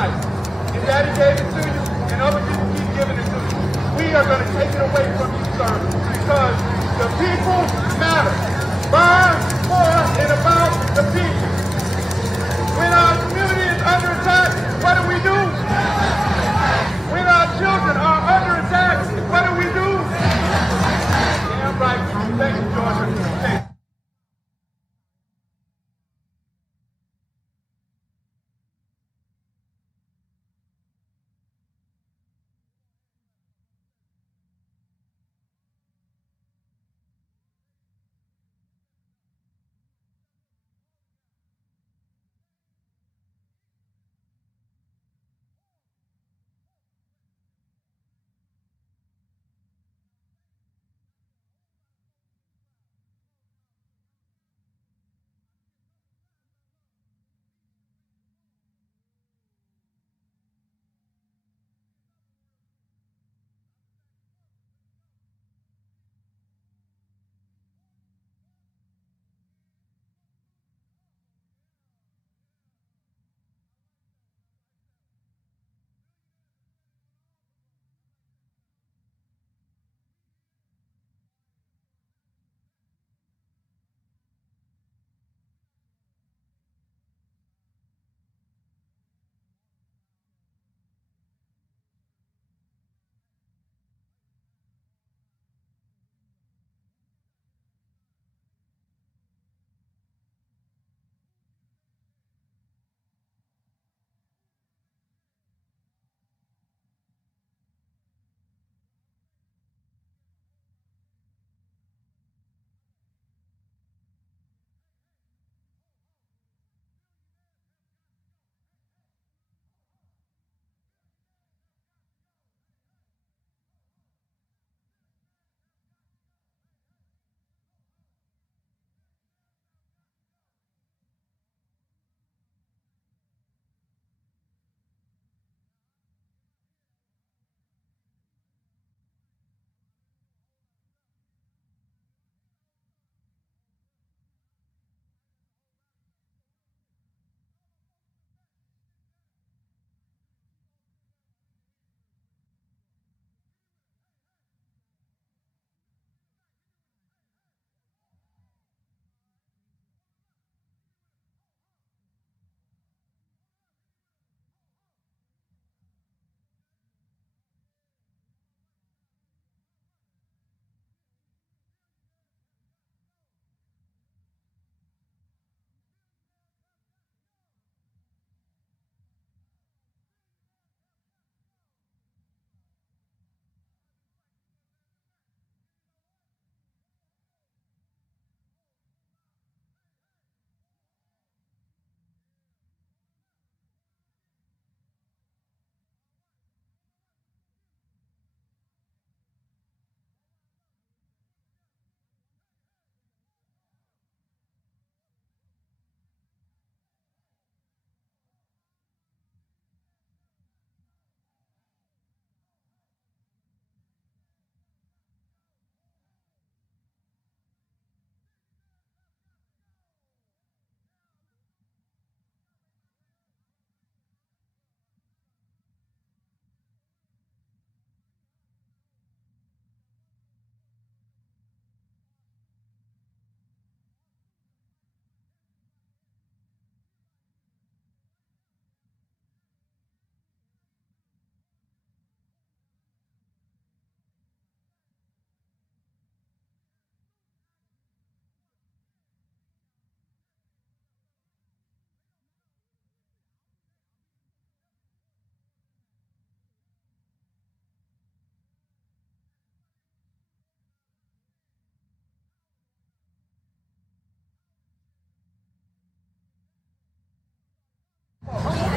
right. Your daddy gave it to you, and other people keep giving it to you. We are going to take it away from you, sir, because the people matter. By, for, and about the people. When our community is under attack, what do? When our children are under attack, what do? Damn right. Thank you, Georgia. Thank you.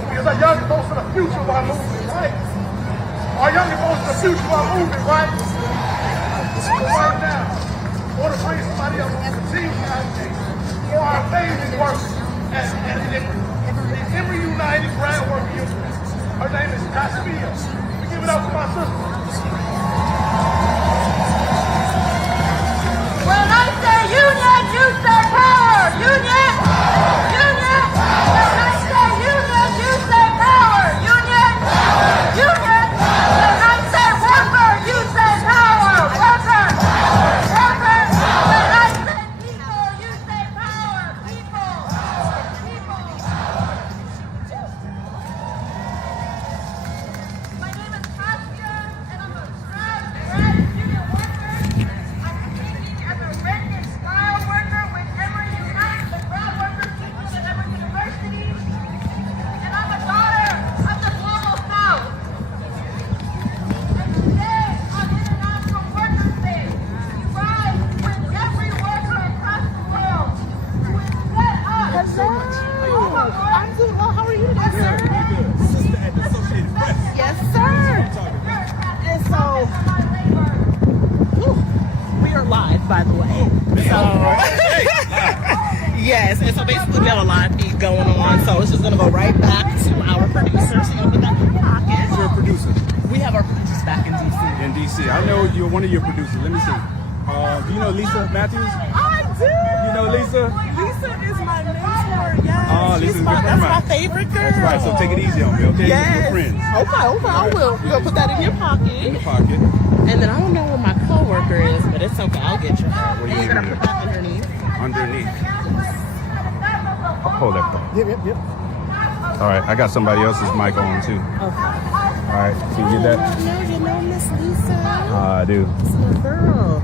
Because our young folks are the future of our movement, right? Our young folks are the future of our movement, right? So right now, or to bring somebody else on the team for our amazing work at the Emory United Ground Worker Union. Her name is Tasmia. We give it up to my sister. When I say union, you say power! Union! Union! When I say union, you say power! Union! go right back to our producers. So you'll put that in your pocket. You're a producer We have our producers back in DC. in DC. I know you're one of your producers. Let me see. Do you know Lisa Matthews? I do. You know Lisa? Lisa is my mentor. Yes. Oh, Lisa's a good friend That's of my mine. favorite girl. That's right. So take it easy on me, okay? Yes. We're friends. Okay, I will. You're gonna put that in your In pocket. the pocket. And then I don't know where my coworker is, but it's okay. I'll get you. What do you You're gonna need? put that underneath. Underneath. Hold that phone. Yep. All right, I got somebody else's mic on too. Okay. All right, can you get that? You know Miss Lisa. I do. It's my girl.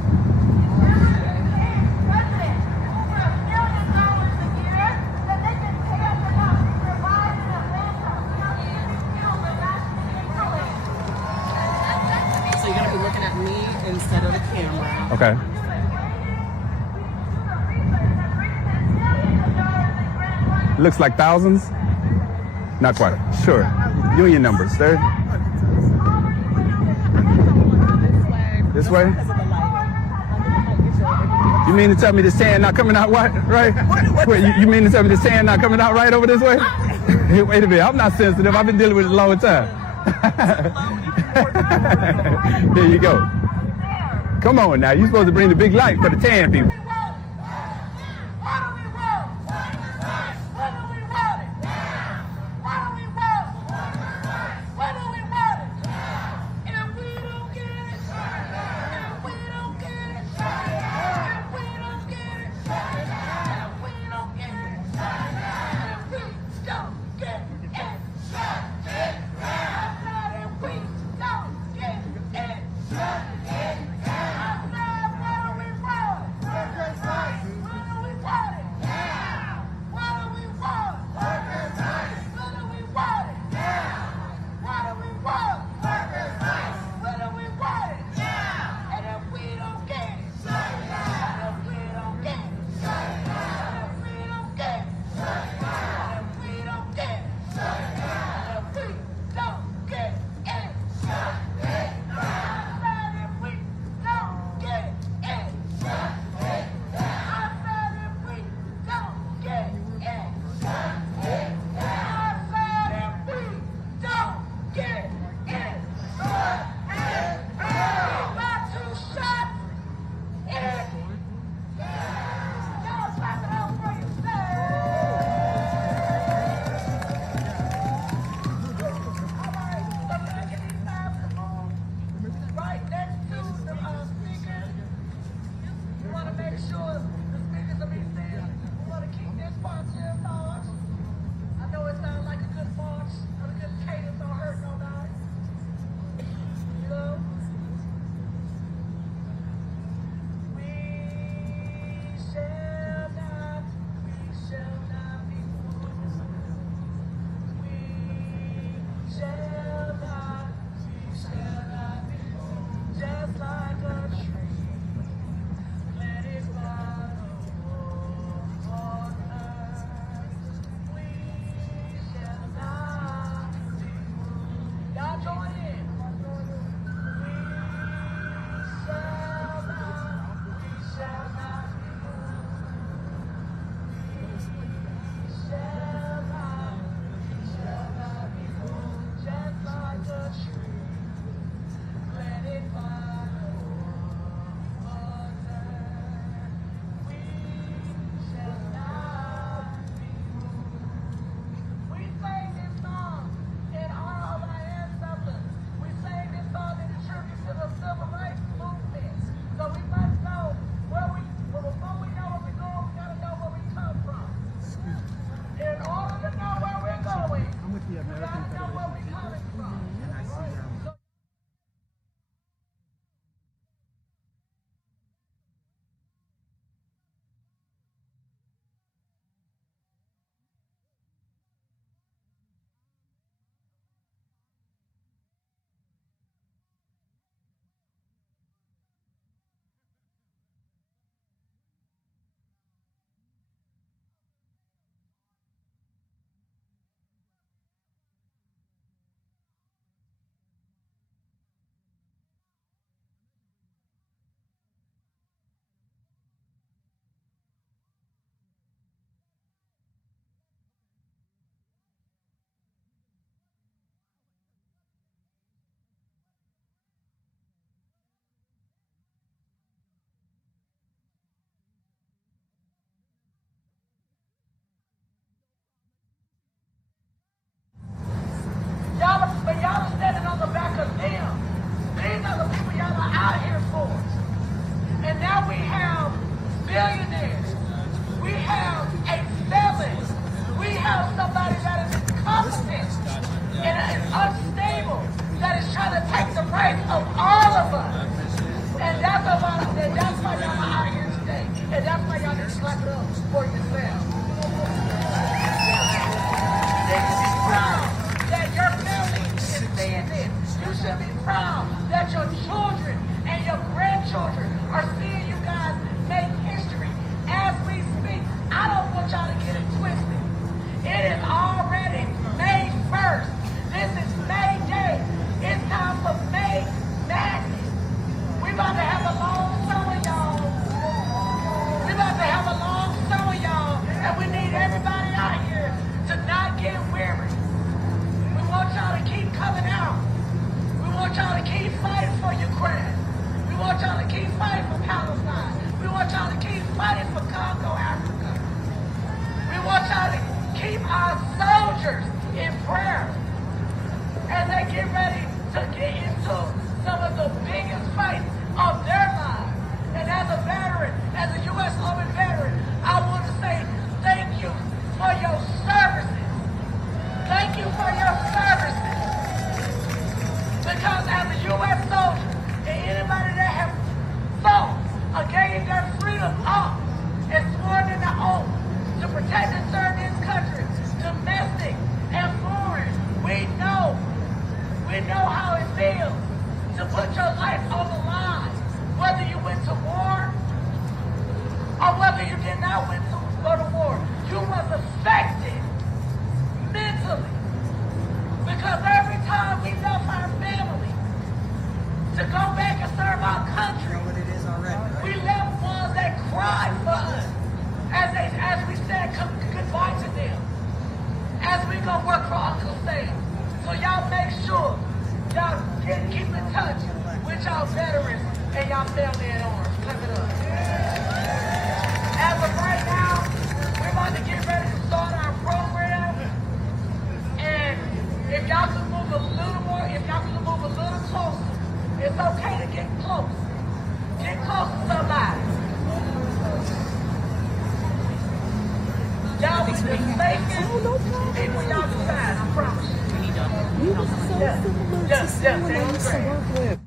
So you're gonna be looking at me instead of the camera. Okay. Looks like thousands. Not quite. Sure. Union numbers, sir. This way? You mean to tell me this tan not coming out white, right? Wait, you mean to tell me this tan not coming out right over this way? Wait a minute, I'm not sensitive. I've been dealing with it a long time. There you go. Come on now, you're supposed to bring the big light for the tan people. of them. These are the people y'all are out here for. And now we have billionaires. We have a felon. We have somebody that is incompetent and is unstable, that is trying to take the rights of all of us. And that's why y'all are out here today. And that's why y'all need to clap it up for yourselves. You should be proud that your family is seeing this. You should be proud that your children and your grandchildren are seeing you guys make history as we speak. I don't want y'all to get it twisted. It is already May 1st. This is May Day. It's time for May Madness. We're about to have a long summer, y'all. We're about to have a long summer, y'all. And we need everybody out here to not get weary. We want y'all to keep coming out. We want y'all to keep fighting for Ukraine. We want y'all to keep fighting for Palestine. We want y'all to keep fighting for Congo, Africa. We want y'all to keep our soldiers in prayer as they get ready to get into some of the biggest fights of their lives. And as a veteran, as a U.S. Army veteran, I want to say thank you for your services. Thank you for your services. Because as a U.S. soldier, and anybody that has fought or gave their freedom up and sworn in the oath to protect and serve this country, domestic and foreign, we know how it feels to put your life on the line, whether you went to war or whether you did not go to war. You was affected mentally because every time we left our family to go back and serve our country, we left ones that cried for us as we said goodbye to them, as we go work for Uncle Sam. So y'all make sure y'all keep in touch with y'all veterans and y'all family in arms. Clap it up. As of right now, we're about to get ready to start our program. And if y'all could move a little more, if y'all could move a little closer, it's okay to get close. Get close to somebody. Y'all be the safest people y'all can find, I promise you. You were so similar to someone I used to work with.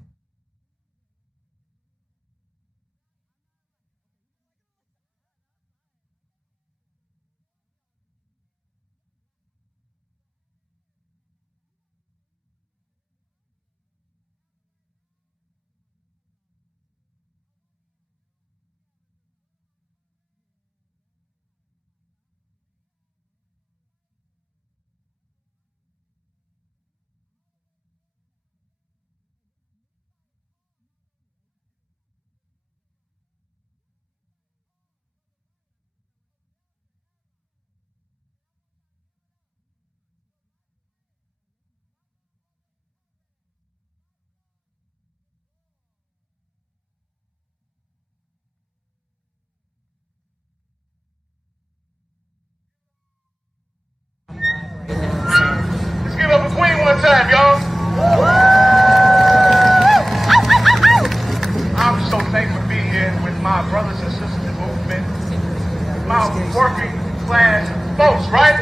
Let's give up a queen one time, y'all. I'm so thankful to be here with my brothers and sisters in the movement, my working class folks, right?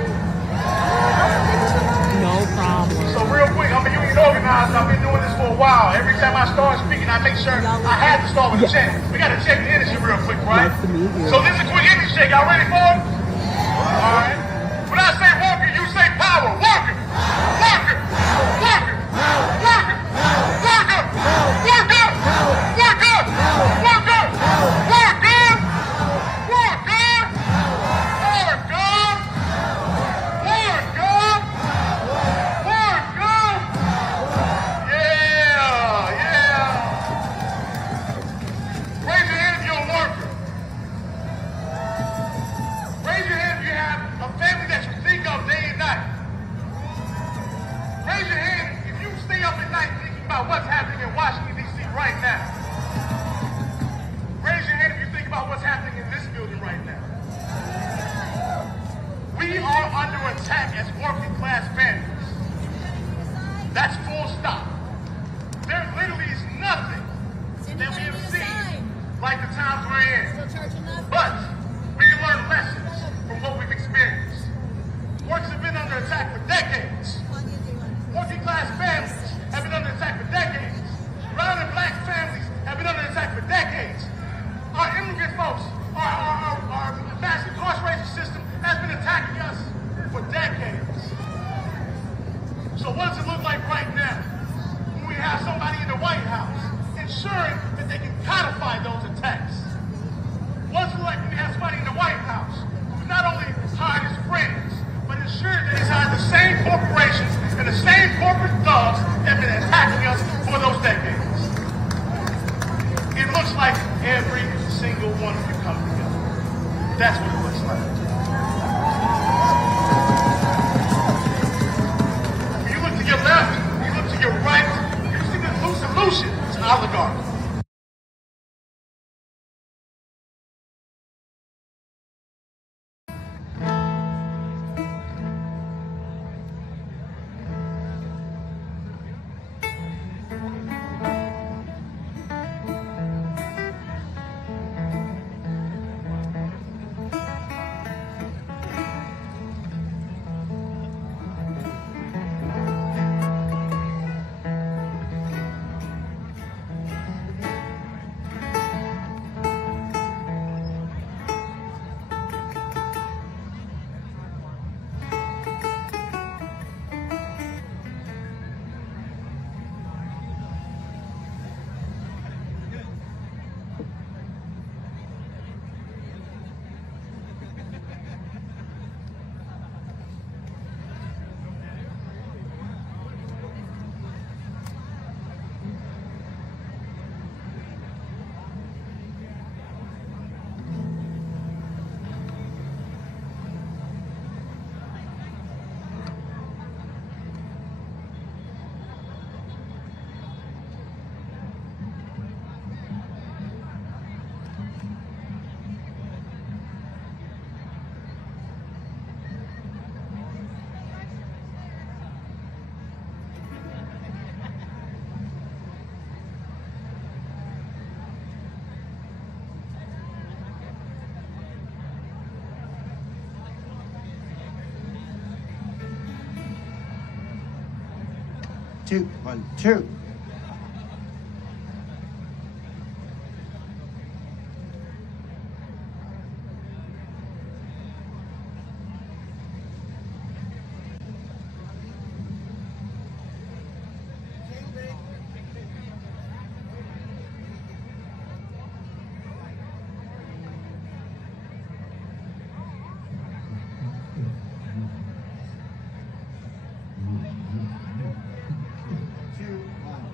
No problem. So real quick, I'm a union organizer. I've been doing this for a while. Every time I start speaking, I make sure I have to start with a check. We got to check the energy real quick, right? Nice to meet you. So this is a quick energy check. Y'all ready for it? All right. When I say worker, you say power. Worker. Worker. Worker. Worker. Worker. Worker. Worker. Worker. Worker. attack as working class families. That's full stop. So what does it look like right now when we have somebody in the White House ensuring that they can codify those attacks? What does it look like when we have somebody in the White House who's not only hired his friends, but ensuring that he's hired the same corporations and the same corporate thugs that have been attacking us for those decades? It looks like every single one of you coming together. That's what it looks like. When you look to your left, you look to your right, you see the solution to oligarchy. Two, 1, 2. Two, 1.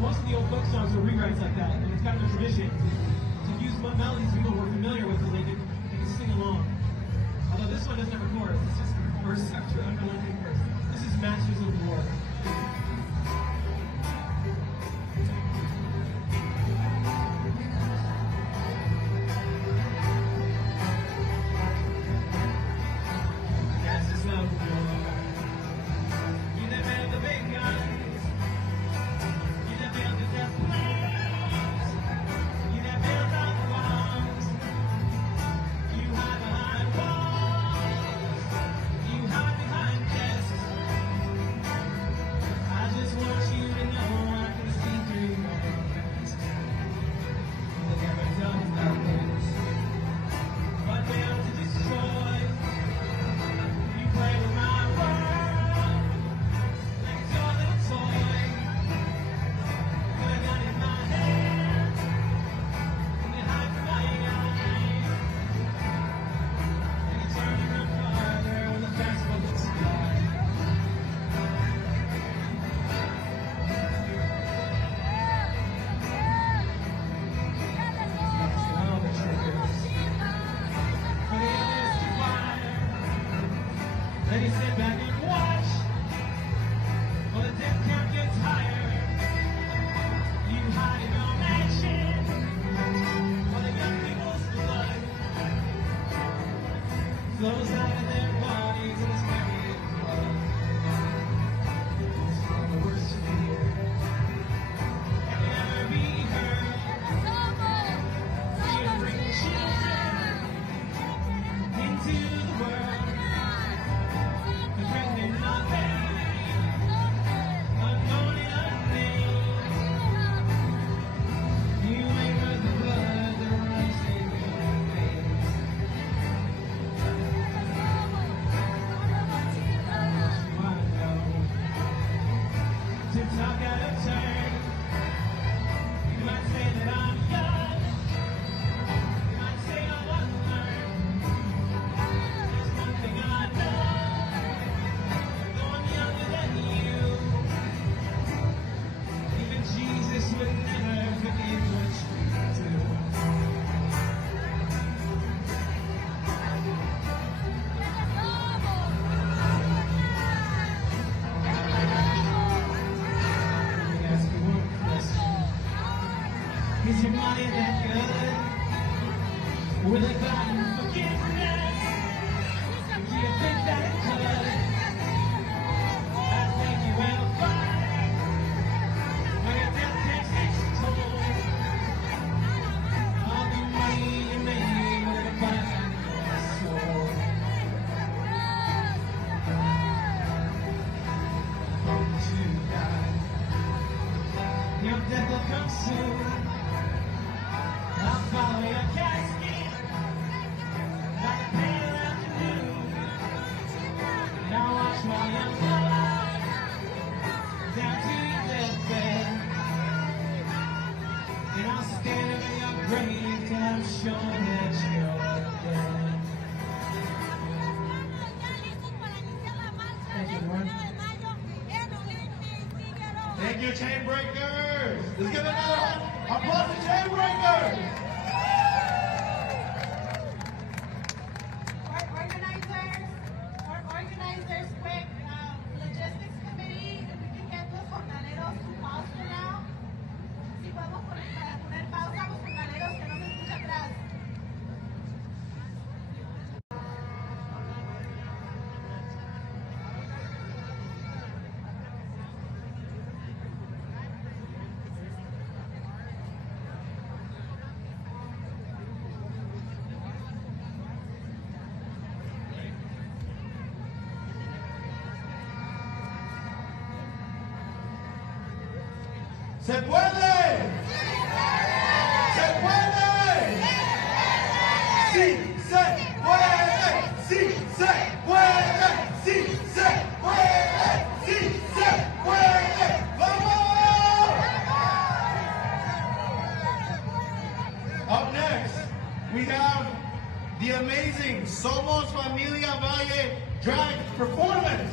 Most of the old folk songs were rewrites like that, and it's kind of a tradition to use flows out of their bodies and is carried in blood. It's from the worst fear. Can you ever be heard? Fear brings children into the world. The pregnant not baby, unknown and unnamed. You ain't heard the blood that runs in your veins. Wanna know to talk out of turn. You might say that I'm young. You might say I'm unlearned. There's one thing I know. Though I'm younger than you, even Jesus would never forgive what you do. Let me ask you one question. Is your money that good? Will it buy you forgiveness? Do you think that it could? I think you will find when your death takes its toll. All the money you made will buy your soul. Won't you die? Your death will come soon. I'll follow your casket like a pale afternoon. And I'll watch while you're gone down to your deathbed. And I'll stand in your grave till I'm sure that you're dead. Thank you, Lord. Thank you, chain breakers. Let's give another applause to chain breakers. Organizers, quick logistics committee, if we can get los jornaleros to pause for now. Si podemos poner pausa a los jornaleros que no se escucha atrás. ¡Se puede! ¡Se puede! ¡Sí se puede! ¡Sí se puede! ¡Sí se puede! ¡Sí se puede! ¡Vamos! Up next, we have the amazing Somos Familia Valle drag performance.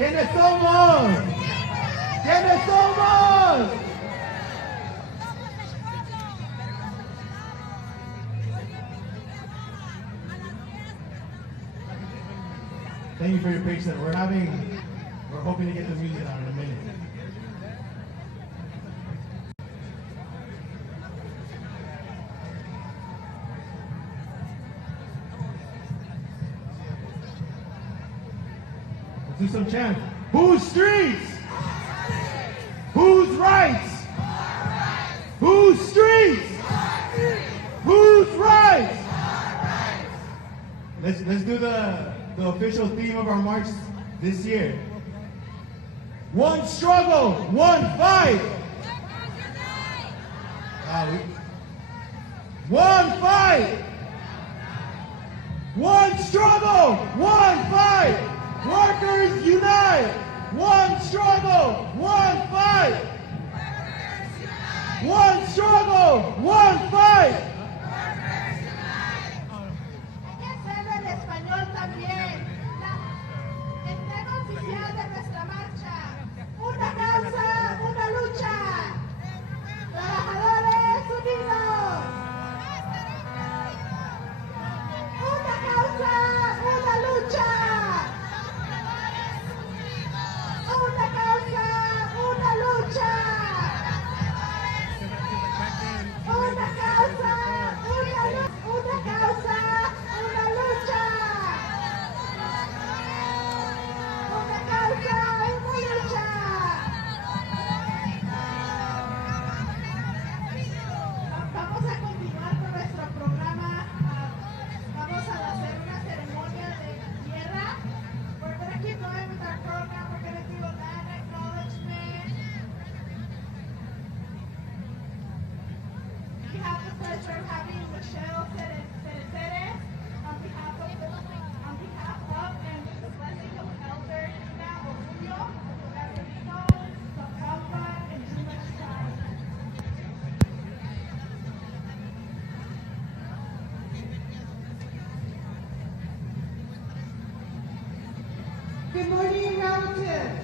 ¿Quiénes somos? ¿Quiénes somos? Thank you for your patience. We're hoping to get the music on in a minute. Let's do some chant. Whose streets? Whose rights? Whose streets? Whose rights? Let's do the official theme of our march this year. One struggle, one fight. One fight. One struggle, one fight. Workers unite. One struggle, one fight. One struggle, one fight. Una causa, una lucha. Trabajadores unidos. Una causa, una lucha. Una causa, una lucha. Una causa, una lucha. Una causa, una lucha. Una causa, una lucha. Vamos a continuar con nuestro programa. Vamos a hacer una ceremonia de tierra. We're going to keep going with our program. We're going to do a land acknowledgement. We have the pleasure of having Michelle Cereces on behalf of and with the blessing of Elder EE.UU, the Alpha, and too much time. Good morning, relatives.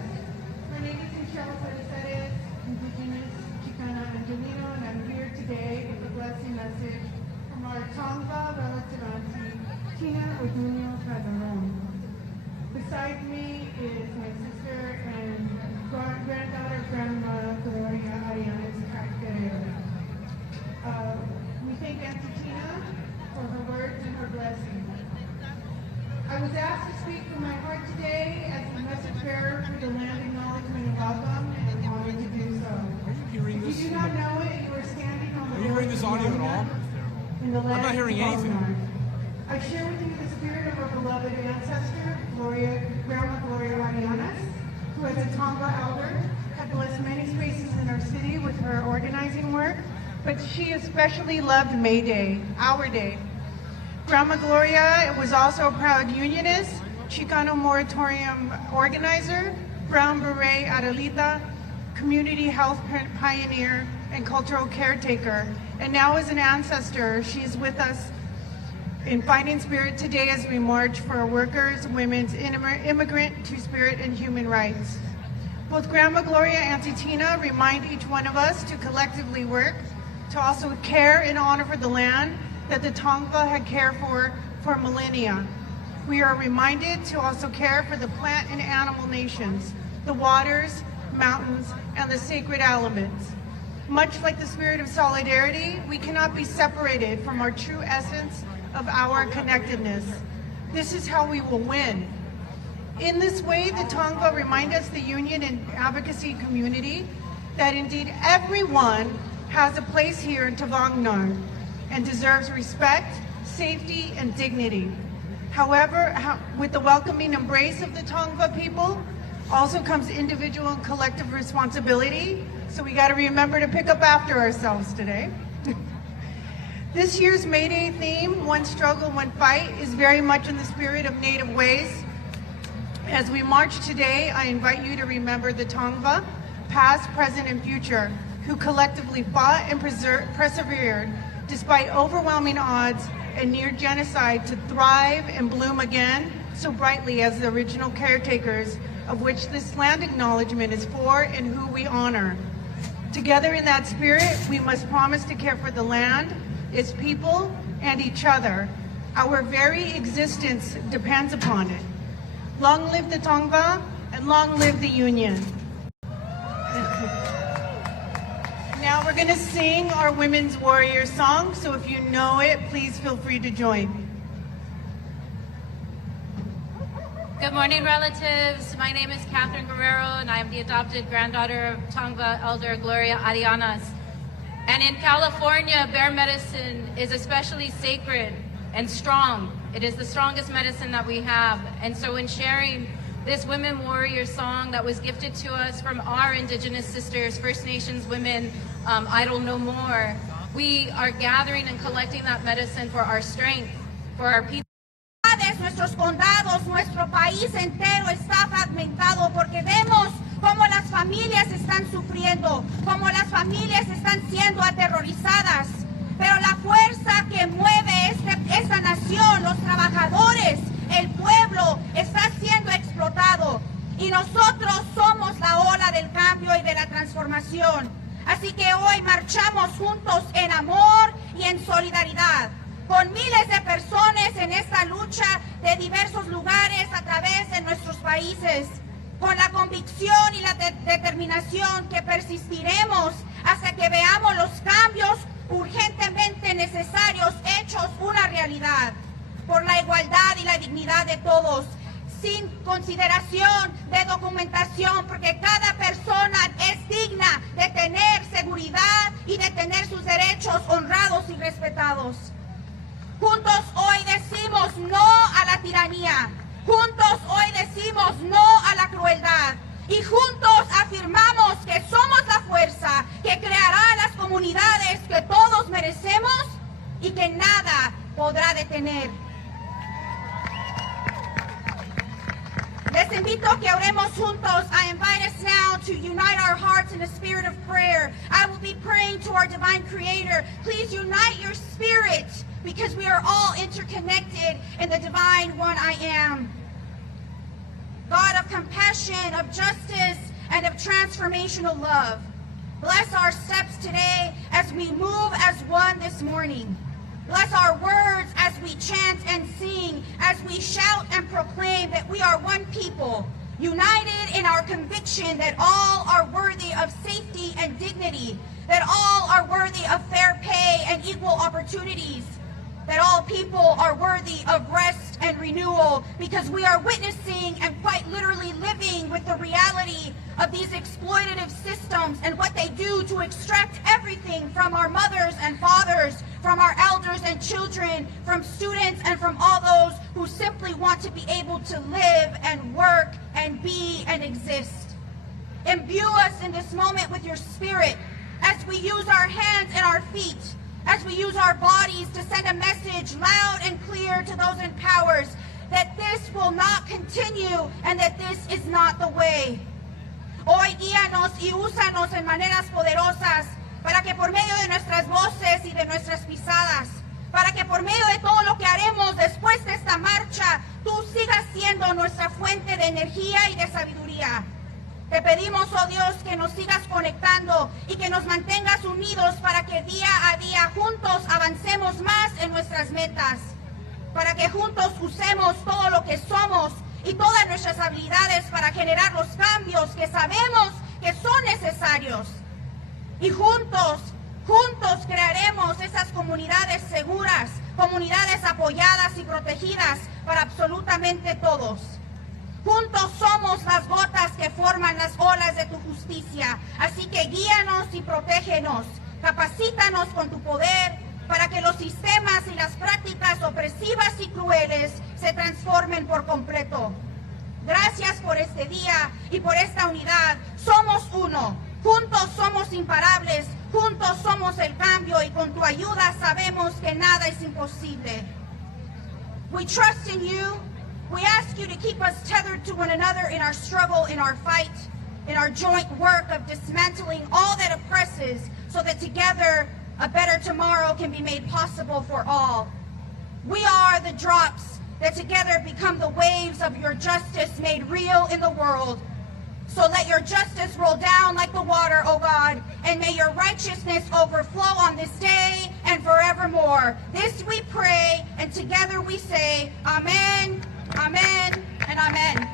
My name is Michelle Cereces, Indigenous Chicana Angelino, and I'm here today with a blessing message from our Tongva relative auntie, Tina Oduño Calderon. Beside me is my sister and granddaughter, Grandma Gloria Arianes Carquero. We thank Auntie Tina for her words and her blessing. I was asked to speak from my heart today as the message bearer for the land acknowledgement and welcome, and I'm honored to do so. If you do not know it, you are standing on the Are you hearing this audio at all? in the land I'm not hearing of anything. Baltimore. I share with you the spirit of our beloved ancestor, Grandma Gloria Arianes, who as a Tongva elder had blessed many spaces in our city with her organizing work, but she especially loved May Day, our day. Grandma Gloria was also a proud unionist, Chicano moratorium organizer, Brown Beret Adelita, community health pioneer, and cultural caretaker. And now as an ancestor, she is with us in fighting spirit today as we march for workers, women's, immigrant, two-spirit, and human rights. Both Grandma Gloria and Auntie Tina remind each one of us to collectively work to also care and honor for the land that the Tongva had cared for millennia. We are reminded to also care for the plant and animal nations, the waters, mountains, and the sacred elements. Much like the spirit of solidarity, we cannot be separated from our true essence of our connectedness. This is how we will win. In this way, the Tongva remind us, the union and advocacy community, that indeed everyone has a place here in Tavangnar and deserves respect, safety, and dignity. However, with the welcoming embrace of the Tongva people also comes individual and collective responsibility, so we got to remember to pick up after ourselves today. This year's May Day theme, One Struggle, One Fight, is very much in the spirit of Native ways. As we march today, I invite you to remember the Tongva, past, present, and future, who collectively fought and persevered despite overwhelming odds and near genocide to thrive and bloom again so brightly as the original caretakers of which this land acknowledgement is for and who we honor. Together in that spirit, we must promise to care for the land, its people, and each other. Our very existence depends upon it. Long live the Tongva, and long live the Union. Now we're going to sing our Women's Warrior song, so if you know it, please feel free to join. Good morning, relatives. My name is Catherine Guerrero, and I am the adopted granddaughter of Tongva Elder Gloria Arianas. And in California, bear medicine is especially sacred and strong. It is the strongest medicine that we have. And so in sharing this Women Warrior song that was gifted to us from our Indigenous sisters, First Nations women, Idle No More, we are gathering and collecting that medicine for our strength, for our people. Nuestros condados, nuestro país entero está fragmentado porque vemos cómo las familias están sufriendo, cómo las familias están siendo aterrorizadas. Pero la fuerza que mueve esta nación, los trabajadores, el pueblo, está siendo explotado. Y nosotros somos la ola del cambio y de la transformación. Así que hoy marchamos juntos en amor y en solidaridad, con miles de personas en esta lucha de diversos lugares a través de nuestros países, con la convicción y la determinación que persistiremos hasta que veamos los cambios urgentemente necesarios hechos una realidad, por la igualdad y la dignidad de todos, sin consideración de documentación, porque cada persona es digna de tener seguridad y de tener sus derechos honrados y respetados. Juntos hoy decimos no a la tiranía, juntos hoy decimos no a la crueldad y juntos afirmamos que somos la fuerza que creará las comunidades que todos merecemos y que nada podrá detener. Les invito a que oremos juntos. I invite us now to unite our hearts in a spirit of prayer. I will be praying to our divine creator. Please unite your spirit, because we are all interconnected in the divine one I am. God of compassion, of justice, and of transformational love, bless our steps today as we move as one this morning. Bless our words as we chant and sing, as we shout and proclaim that we are one people, united in our conviction that all are worthy of safety and dignity, that all are worthy of fair pay and equal opportunities, that all people are worthy of rest and renewal, because we are witnessing and quite literally living with the reality of these exploitative systems and what they do to extract everything from our mothers and fathers, from our elders and children, from students and from all those who simply want to be able to live and work and be and exist. Imbue us in this moment with your spirit as we use our hands and our feet, as we use our bodies to send a message loud and clear to those in powers that this will not continue and that this is not the way. Hoy guíanos y úsanos en maneras poderosas para que por medio de nuestras voces y de nuestras pisadas, para que por medio de todo lo que haremos después de esta marcha, tú sigas siendo nuestra fuente de energía y de sabiduría. Te pedimos, oh Dios, que nos sigas conectando y que nos mantengas unidos para que día a día juntos avancemos más en nuestras metas, para que juntos usemos todo lo que somos y todas nuestras habilidades para generar los cambios que sabemos que son necesarios. Y juntos crearemos esas comunidades seguras, comunidades apoyadas y protegidas para absolutamente todos. Juntos somos las gotas que forman las olas de tu justicia. Así que guíanos y protégenos, capacítanos con tu poder para que los sistemas y las prácticas opresivas y crueles se transformen por completo. Gracias por este día y por esta unidad. Somos uno. Juntos somos imparables. Juntos somos el cambio y con tu ayuda sabemos que nada es imposible. We trust in you. We ask you to keep us tethered to one another in our struggle, in our fight, in our joint work of dismantling all that oppresses so that together a better tomorrow can be made possible for all. We are the drops that together become the waves of your justice made real in the world. So let your justice roll down like the water, O God, and may your righteousness overflow on this day and forevermore. This we pray, and together we say, Amen, Amen, and Amen.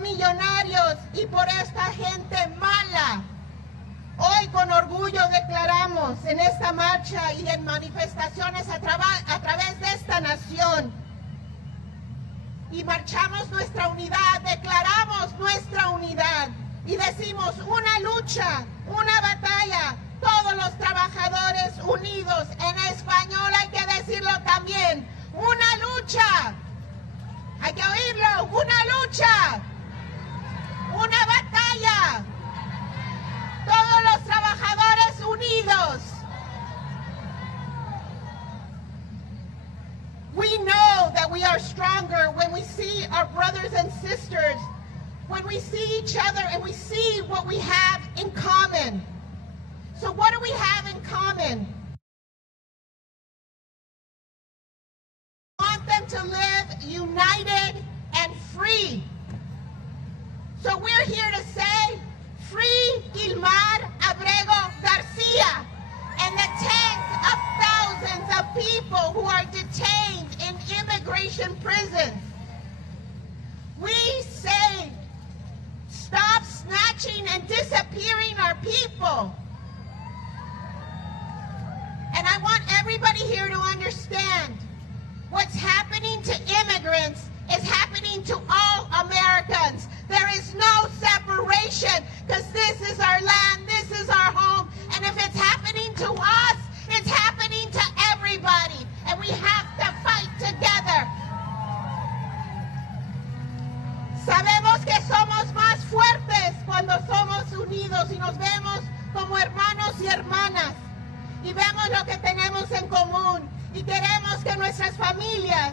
Millonarios y por esta gente mala. Hoy con orgullo declaramos en esta marcha y en manifestaciones a través de esta nación y marchamos nuestra unidad, declaramos nuestra unidad y decimos una lucha, una batalla, todos los trabajadores unidos. En español hay que decirlo también, una lucha, hay que oírlo, una lucha. Una batalla, todos los trabajadores unidos. We know that we are stronger when we see our brothers and sisters, when we see each other and we see what we have in common. So what do we have in common? We want them to live united and free. So we're here to say, free Gilmar Abrego Garcia and the tens of thousands of people who are detained in immigration prisons. We say, stop snatching and disappearing our people. And I want everybody here to understand what's happening to immigrants is happening to all Americans. There is no separation because this is our land, this is our home, and if it's happening to us, it's happening to everybody, and we have to fight together. Sabemos que somos más fuertes cuando somos unidos y nos vemos como hermanos y hermanas y vemos lo que tenemos en común y queremos que nuestras familias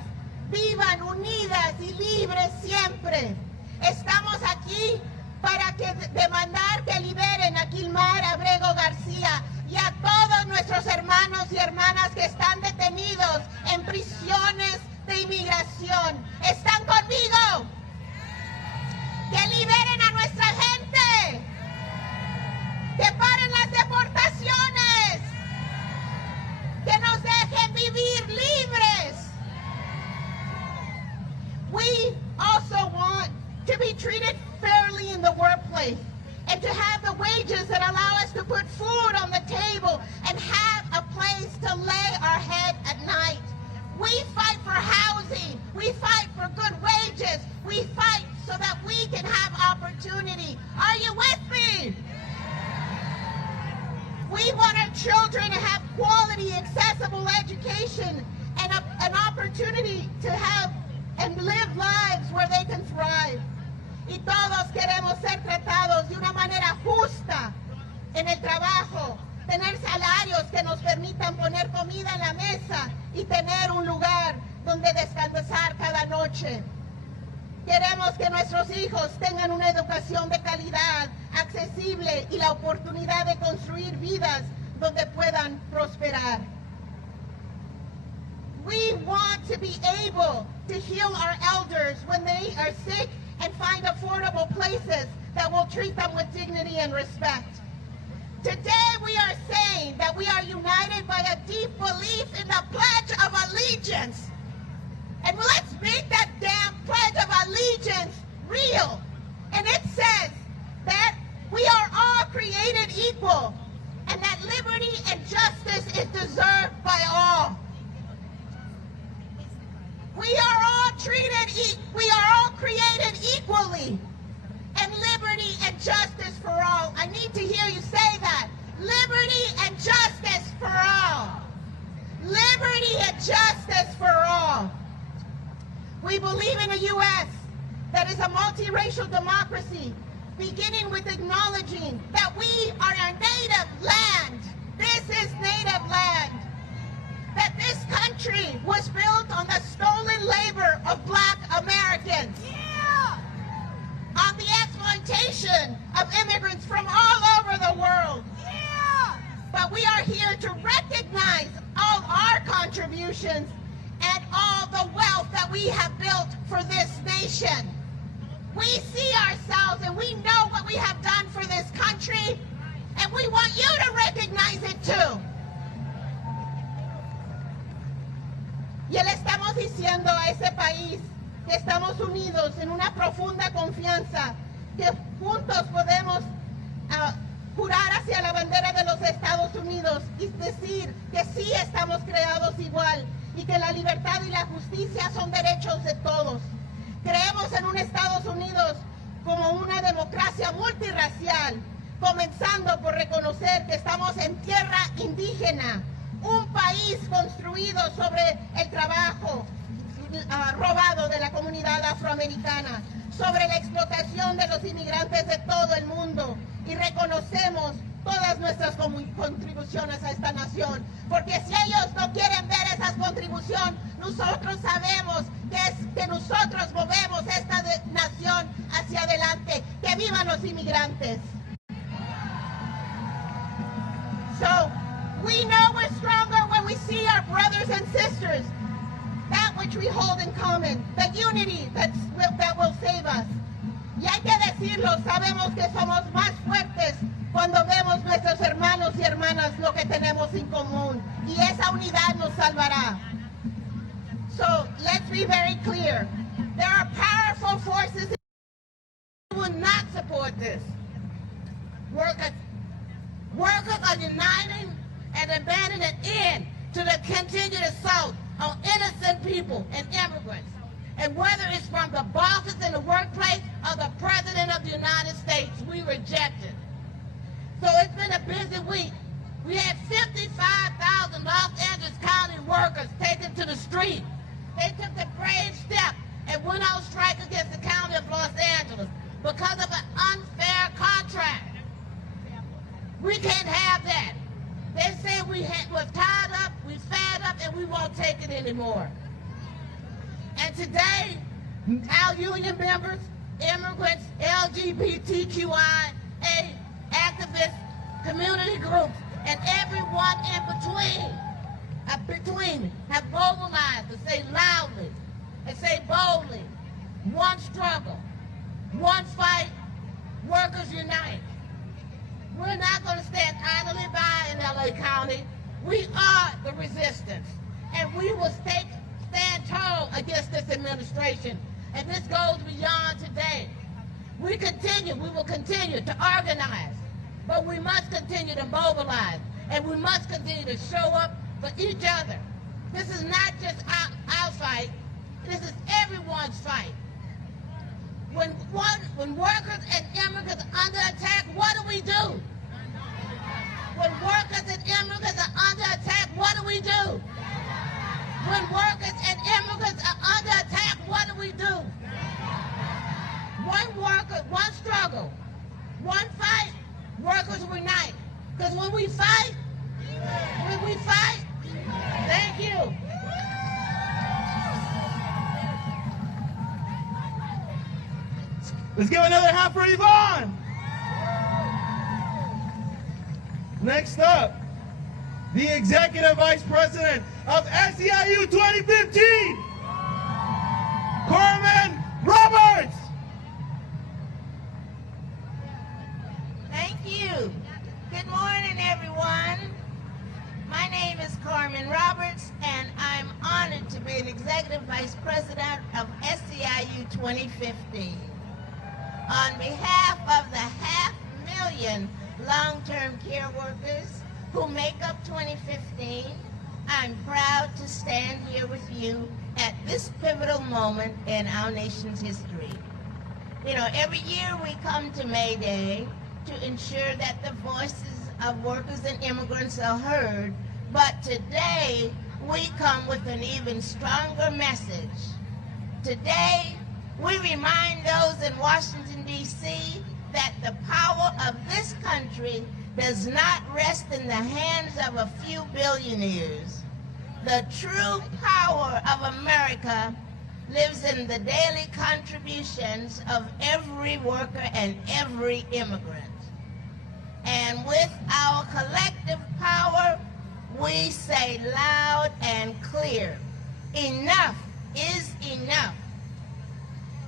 vivan unidas y libres siempre. Estamos aquí para demandar que liberen a Gilmar Abrego García y a todos nuestros hermanos y hermanas que están detenidos en prisiones de inmigración. ¿Están conmigo? Que liberen a nuestra gente. Que paren las deportaciones. Que nos dejen vivir libres. We also want to be treated fairly in the workplace and to have the wages that allow us to put food on the table and have a place to lay our head at night. We fight for housing. We fight for good wages. We fight so that we can have opportunity. Are you with me? We want our children to have quality, accessible education and an opportunity to have and live lives where they can thrive. Y todos queremos ser tratados de una manera justa en el trabajo, tener salarios que nos permitan poner comida en la mesa y tener un lugar donde descansar cada noche. Queremos que nuestros hijos tengan una educación de calidad, accesible y la oportunidad de construir vidas donde puedan prosperar. We want to be able to heal our elders when they are sick and find affordable places that will treat them with dignity and respect. Today we are saying that we are united by a deep belief in the Pledge of Allegiance. And let's make that damn Pledge of Allegiance real. And it says that we are all created equal and that liberty and justice is deserved by all. We are all created equally, and liberty and justice for all. I need to hear you say that. Liberty and justice for all. Liberty and justice for all. We believe in a U.S. that is a multiracial democracy, beginning with acknowledging that we are a native land. This is native land. That this country country was built on the stolen labor of Black Americans. On the exploitation of immigrants from all over the world. But we are here to recognize all our contributions and all the wealth that we have built for this nation. We see ourselves and we know what we have done for this country, and we want you to recognize it too. Y le estamos diciendo a ese país que estamos unidos en una profunda confianza, que juntos podemos jurar hacia la bandera de los Estados Unidos y decir que sí estamos creados igual y que la libertad y la justicia son derechos de todos. Creemos en un Estados Unidos como una democracia multirracial, comenzando por reconocer que estamos en tierra indígena, un país construido sobre el trabajo robado de la comunidad afroamericana, sobre la explotación de los inmigrantes de todo el mundo, y reconocemos todas nuestras contribuciones a esta nación, porque si ellos no quieren ver esas contribuciones, nosotros sabemos que nosotros movemos esta nación hacia adelante. ¡Que vivan los inmigrantes! So, we know we're stronger when we see our brothers and sisters, that which we hold in common, the unity that will save us. Y hay que decirlo, sabemos que somos más fuertes cuando vemos nuestros hermanos y hermanas lo que tenemos en común. Y esa unidad nos salvará. So, let's be very clear. There are powerful forces who will not support this. Workers are uniting and demanding an end to the continued assault on innocent people and immigrants. And whether it's from the bosses in the workplace or the President of the United States, we reject it. So it's been a busy week. We had 55,000 Los Angeles County workers taken to the street. They took the brave step and went on strike against the County of Los Angeles because of an unfair contract. We can't have that. They say we're tied up, we're fed up, and we won't take it anymore. And today, our union members, immigrants, LGBTQIA activists, community groups, and everyone in between have mobilized to say loudly and say boldly, one struggle, one fight, workers unite. We're not going to stand idly by in LA County. We are the resistance, and we will stand tall against this administration. And this goes beyond today. We will continue to organize, but we must continue to mobilize, and we must continue to show up for each other. This is not just our fight, this is everyone's fight. When workers and immigrants are under attack, what do we do? When workers and immigrants are under attack, what do we do? When workers and immigrants are under attack, what do we do? One worker, one struggle, one fight, workers unite. Because when we fight, thank you. Let's give another hand for Yvonne. Next up, the Executive Vice President of SEIU 2015, Carmen Roberts. Thank you. Good morning, everyone. My name is Carmen Roberts, and I'm honored to be an Executive Vice President of SEIU 2015. On behalf of the 500,000 long-term care workers who make up 2015, I'm proud to stand here with you at this pivotal moment in our nation's history. You know, every year we come to May Day to ensure that the voices of workers and immigrants are heard, but today we come with an even stronger message. Today, we remind those in Washington, D.C. that the power of this country does not rest in the hands of a few billionaires. The true power of America lives in the daily contributions of every worker and every immigrant. And with our collective power, we say loud and clear, enough is enough.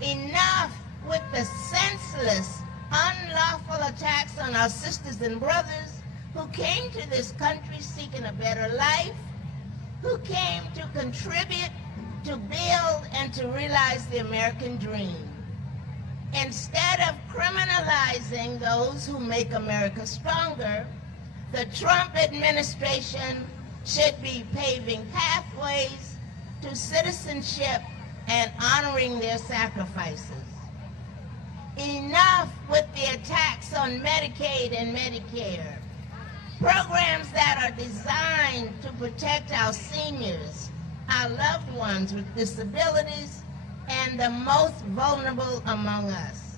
Enough with the senseless, unlawful attacks on our sisters and brothers who came to this country seeking a better life, who came to contribute, to build, and to realize the American dream. Instead of criminalizing those who make America stronger, the Trump administration should be paving pathways to citizenship and honoring their sacrifices. Enough with the attacks on Medicaid and Medicare, programs that are designed to protect our seniors, our loved ones with disabilities, and the most vulnerable among us.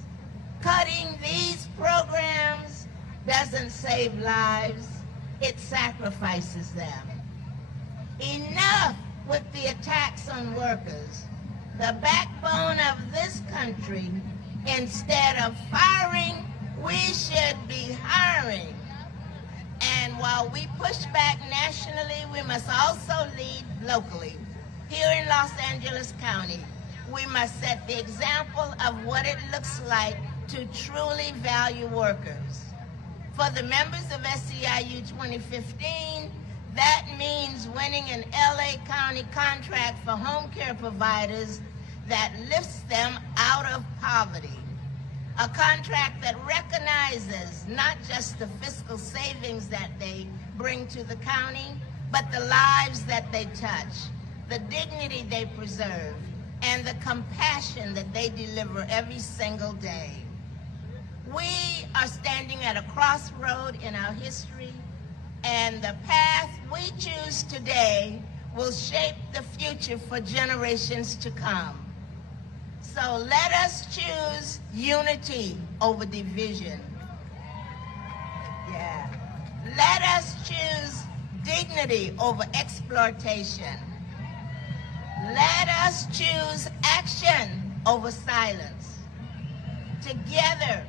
Cutting these programs doesn't save lives, it sacrifices them. Enough with the attacks on workers, the backbone of this country. Instead of firing, we should be hiring. And while we push back nationally, we must also lead locally. Here in Los Angeles County, we must set the example of what it looks like to truly value workers. For the members of SEIU 2015, that means winning an LA County contract for home care providers that lifts them out of poverty. A contract that recognizes not just the fiscal savings that they bring to the county, but the lives that they touch, the dignity they preserve, and the compassion that they deliver every single day. We are standing at a crossroad in our history, and the path we choose today will shape the future for generations to come. So let us choose unity over division. Yeah. Let us choose dignity over exploitation. Let us choose action over silence. Together,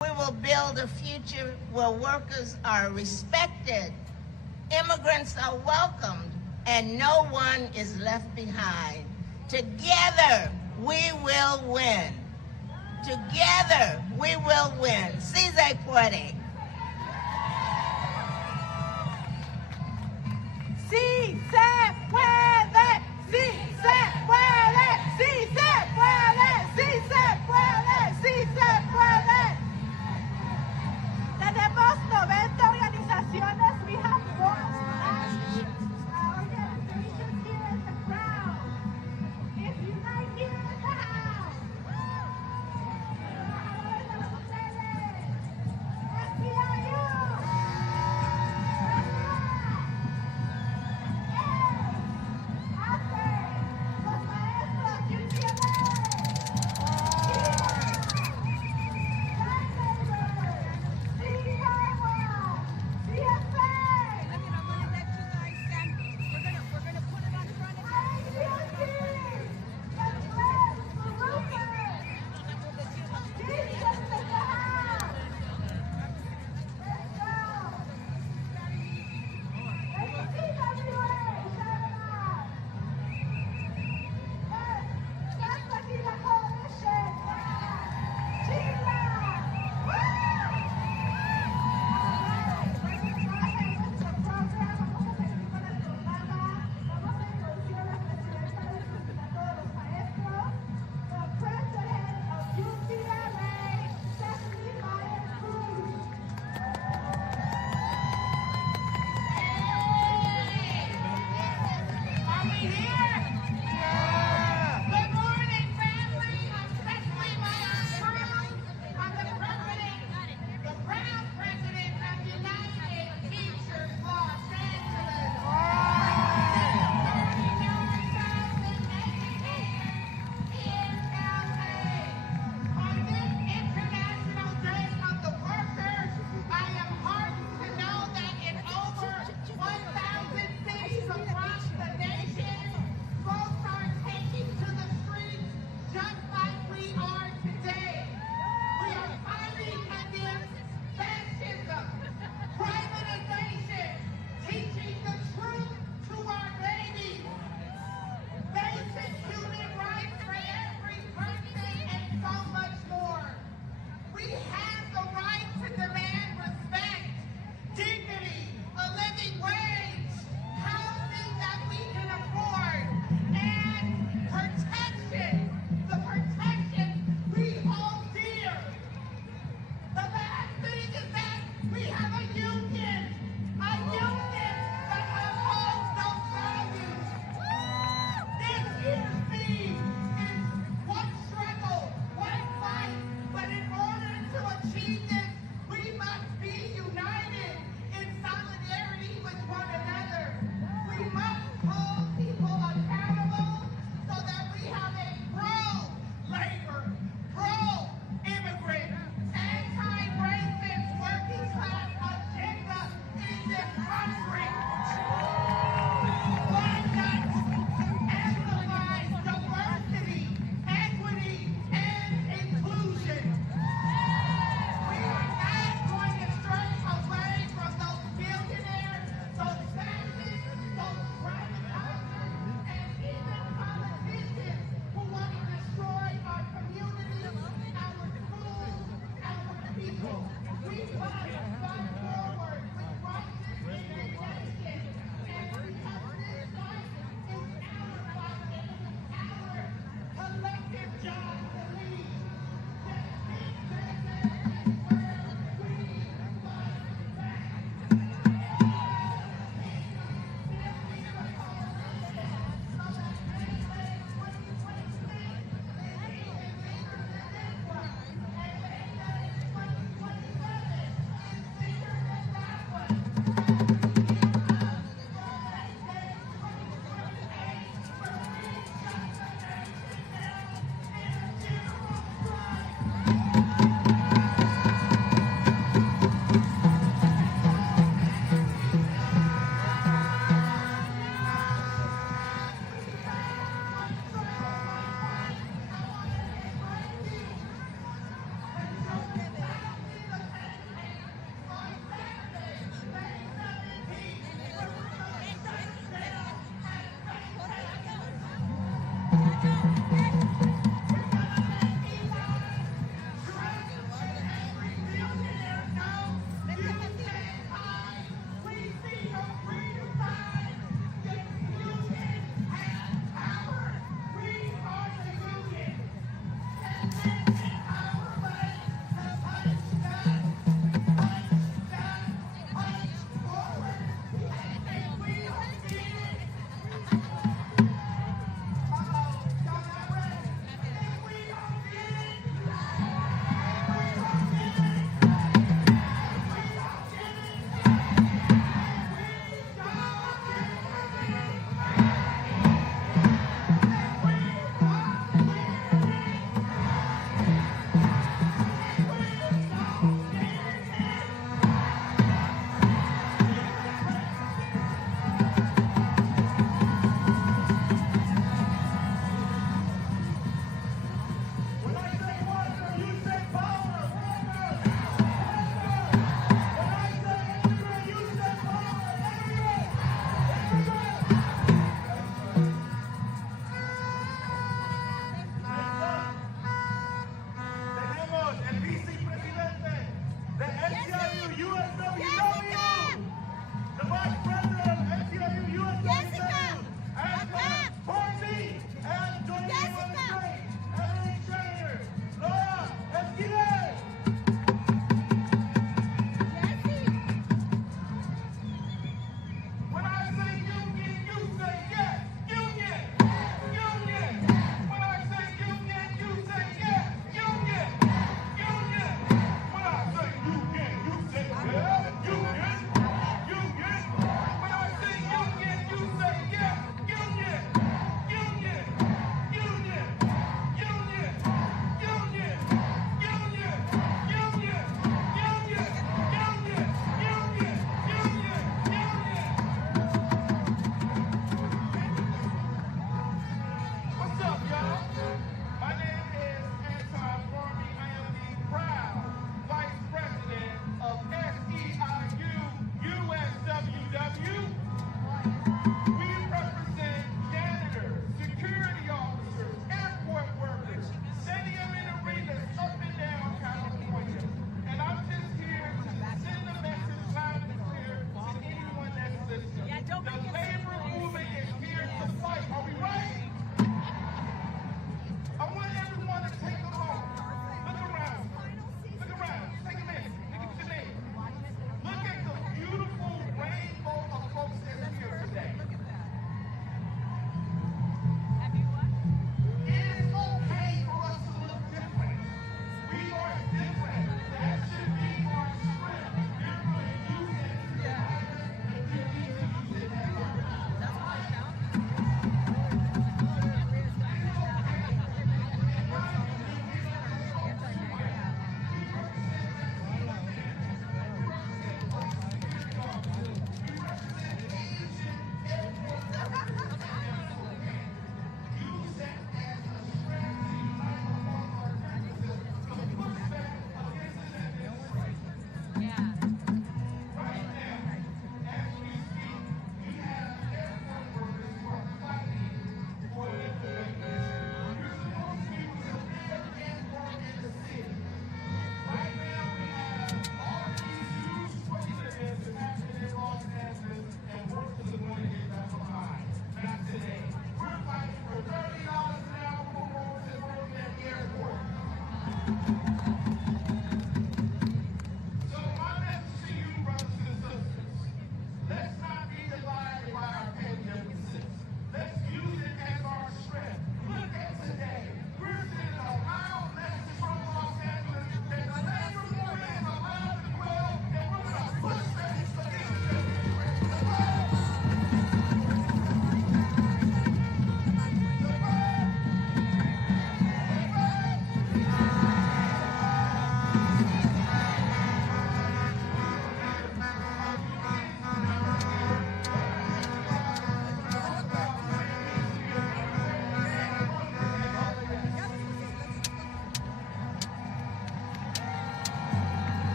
we will build a future where workers are respected, immigrants are welcomed, and no one is left behind. Together, we will win. Together, we will win. Si se puede. Sí se puede, sí se puede, sí se puede, sí se puede, sí se puede. Tenemos 90 organizaciones. We have more organizations here in the crowd. If unite here in the house.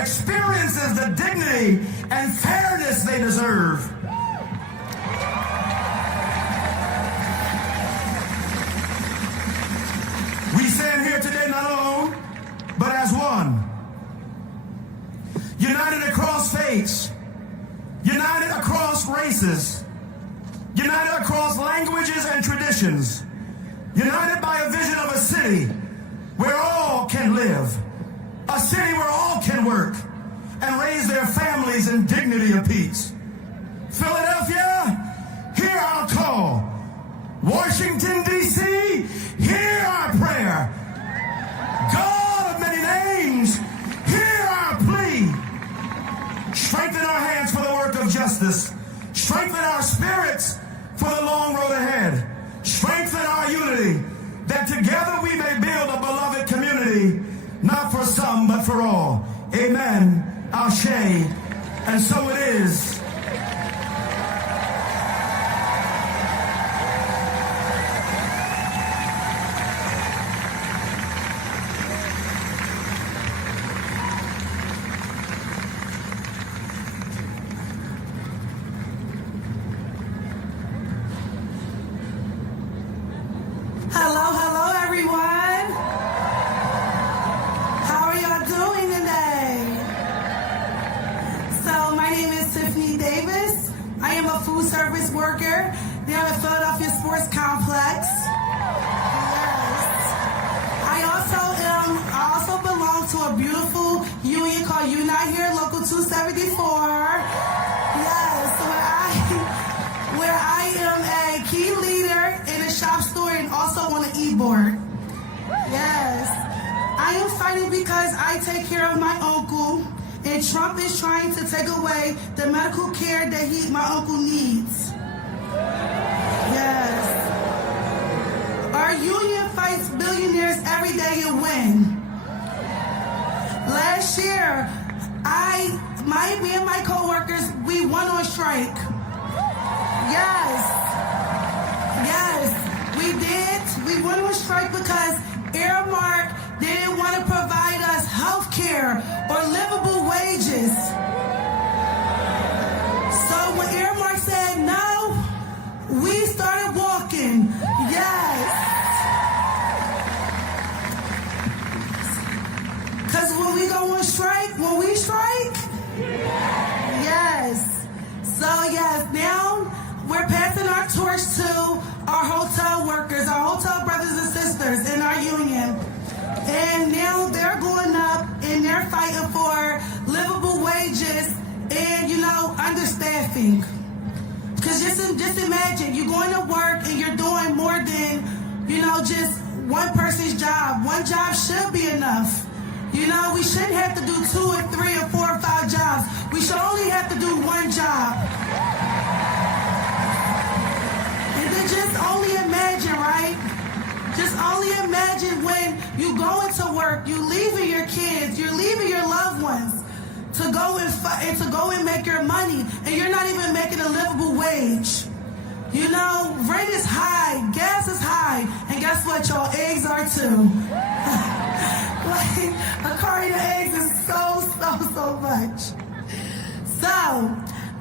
experiences the dignity and fairness they deserve. We stand here today not alone, but as one. United across faiths, united across races, united across languages and traditions, united by a vision of a city where all can live, a city where all can work and raise their families in dignity of peace. Philadelphia, hear our call. Washington, D.C., hear our prayer. God of many names, hear our plea. Strengthen our hands for the work of justice. Strengthen our spirits for the long road ahead. Strengthen our unity, that together we may build a beloved community, not for some, but for all. Amen. Ashe. And so it is. Me and my co-workers, we went on strike. Yes, we did. We went on strike because Earmark didn't want to provide us health care or livable wages. So when Earmark said no, we started walking. Yes. So yes, now we're passing our torch to our hotel workers, our hotel brothers and sisters in our union. And now they're going up and they're fighting for livable wages and, understaffing. Because just imagine, you're going to work and you're doing more than, just one person's job. One job should be enough. We shouldn't have to do 2 or 3 or 4 or 5 jobs. We should only have to do one job. And then just only imagine, right? Just only imagine when you go into work, you leaving your kids, you're leaving your loved ones to go and make your money, and you're not even making a livable wage. Rent is high, gas is high, and guess what, y'all? Eggs are too. Like, a carton of eggs is so much. So,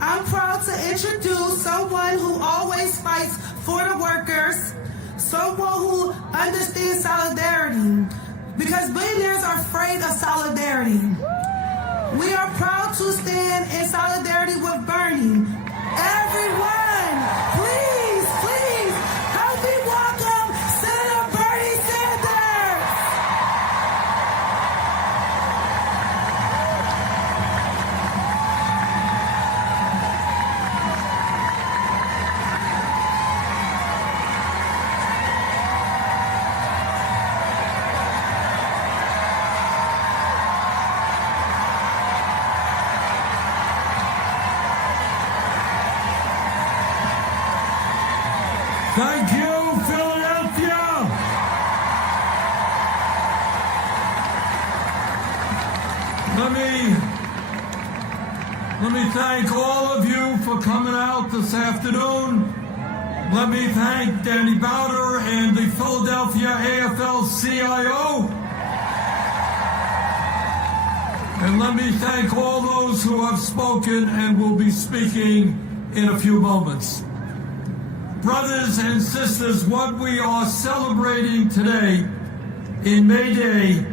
I'm proud to introduce someone who always fights for the workers, someone who understands solidarity, because billionaires are afraid of solidarity. We are proud to stand in solidarity with Bernie. Everyone, please, help me welcome Senator Bernie Sanders. Thank you, Philadelphia. Let me thank all of you for coming out this afternoon. Let me thank Danny Bowder and the Philadelphia AFL-CIO. And let me thank all those who have spoken and will be speaking in a few moments. Brothers and sisters, what we are celebrating today in May Day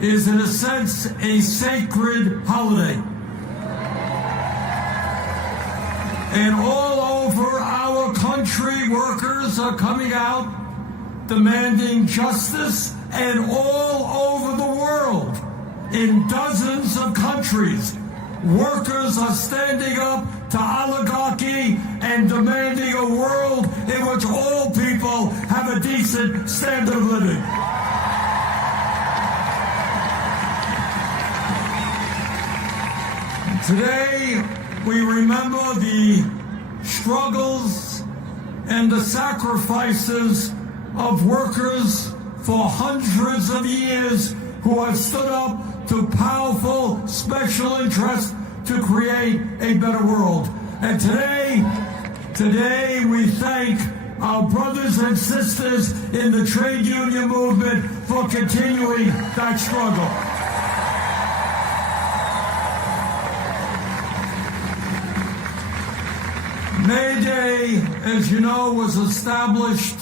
is, in a sense, a sacred holiday. And all over our country, workers are coming out demanding justice, and all over the world, in dozens of countries, workers are standing up to oligarchy and demanding a world in which all people have a decent standard of living. Today, we remember the struggles and the sacrifices of workers for hundreds of years who have stood up to powerful special interests to create a better world. And today we thank our brothers and sisters in the trade union movement for continuing that struggle. May Day, as you know, was established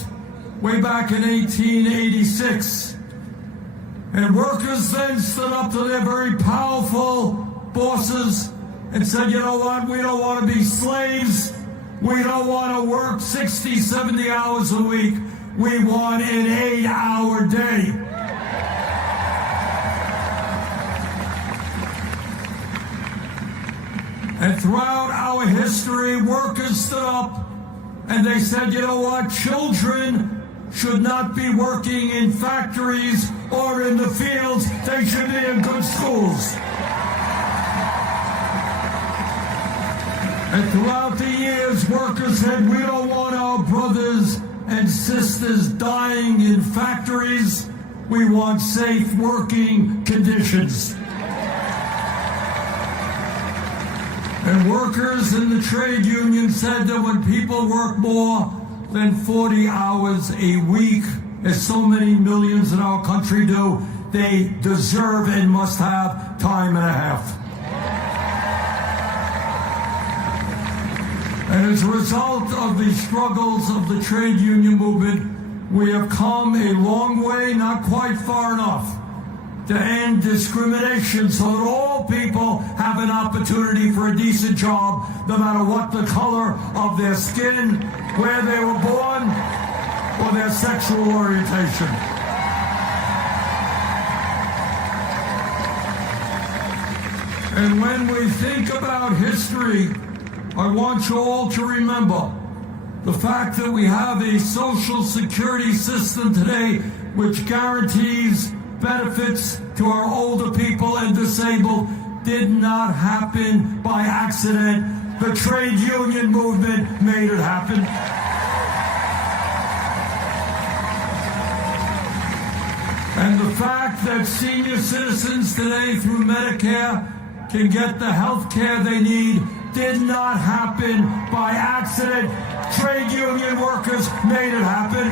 way back in 1886. And workers then stood up to their very powerful bosses and said, you know what, we don't want to be slaves. We don't want to work 60, 70 hours a week. We want an 8-hour day. And throughout our history, workers stood up and they said, you know what, children should not be working in factories or in the fields. They should be in good schools. And throughout the years, workers said, we don't want our brothers and sisters dying in factories. We want safe working conditions. And workers in the trade union said that when people work more than 40 hours a week, as so many millions in our country do, they deserve and must have time and a half. And as a result of the struggles of the trade union movement, we have come a long way, not quite far enough, to end discrimination so that all people have an opportunity for a decent job, no matter what the color of their skin, where they were born, or their sexual orientation. And when we think about history, I want you all to remember the fact that we have a social security system today which guarantees benefits to our older people and disabled did not happen by accident. The trade union movement made it happen. And the fact that senior citizens today through Medicare can get the health care they need did not happen by accident. Trade union workers made it happen.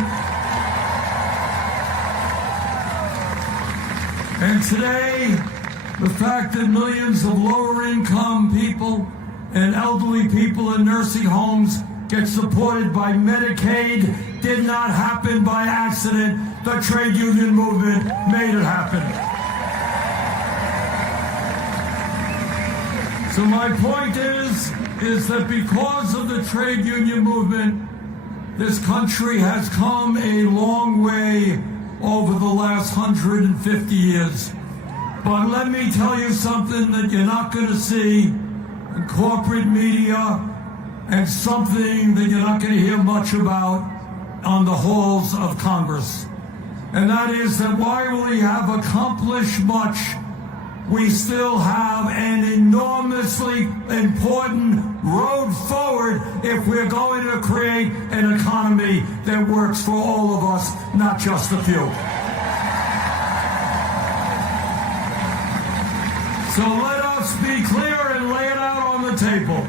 And today, the fact that millions of lower income people and elderly people in nursing homes get supported by Medicaid did not happen by accident. The trade union movement made it happen. So my point is that because of the trade union movement, this country has come a long way over the last 150 years. But let me tell you something that you're not going to see in corporate media and something that you're not going to hear much about on the halls of Congress. And that is that while we have accomplished much, we still have an enormously important road forward if we're going to create an economy that works for all of us, not just a few. So let us be clear and lay it out on the table.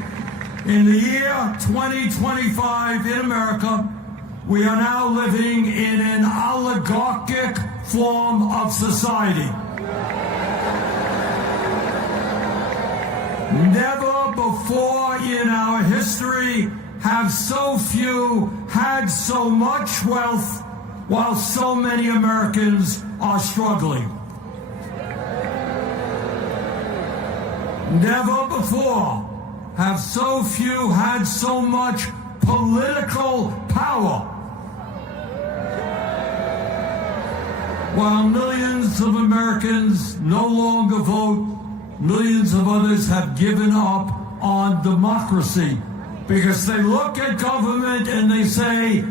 In the year 2025 in America, we are now living in an oligarchic form of society. Never before in our history have so few had so much wealth while so many Americans are struggling. Never before have so few had so much political power while millions of Americans no longer vote. Millions of others have given up on democracy because they look at government and they say,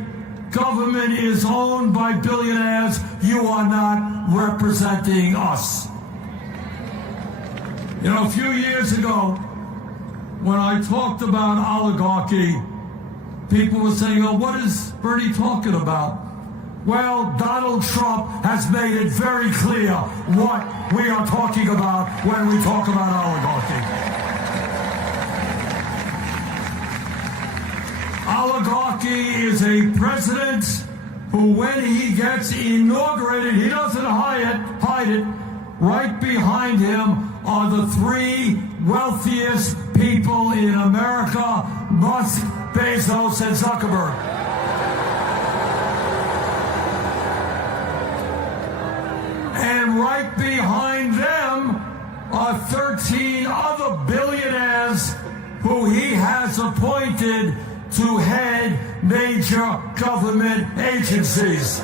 government is owned by billionaires. You are not representing us. You know, a few years ago, when I talked about oligarchy, people were saying, oh, what is Bernie talking about? Well, Donald Trump has made it very clear what we are talking about when we talk about oligarchy. Oligarchy is a president who, when he gets inaugurated, he doesn't hide it. Right behind him are the three wealthiest people in America, Musk, Bezos, and Zuckerberg. And right behind them are 13 other billionaires who he has appointed to head major government agencies.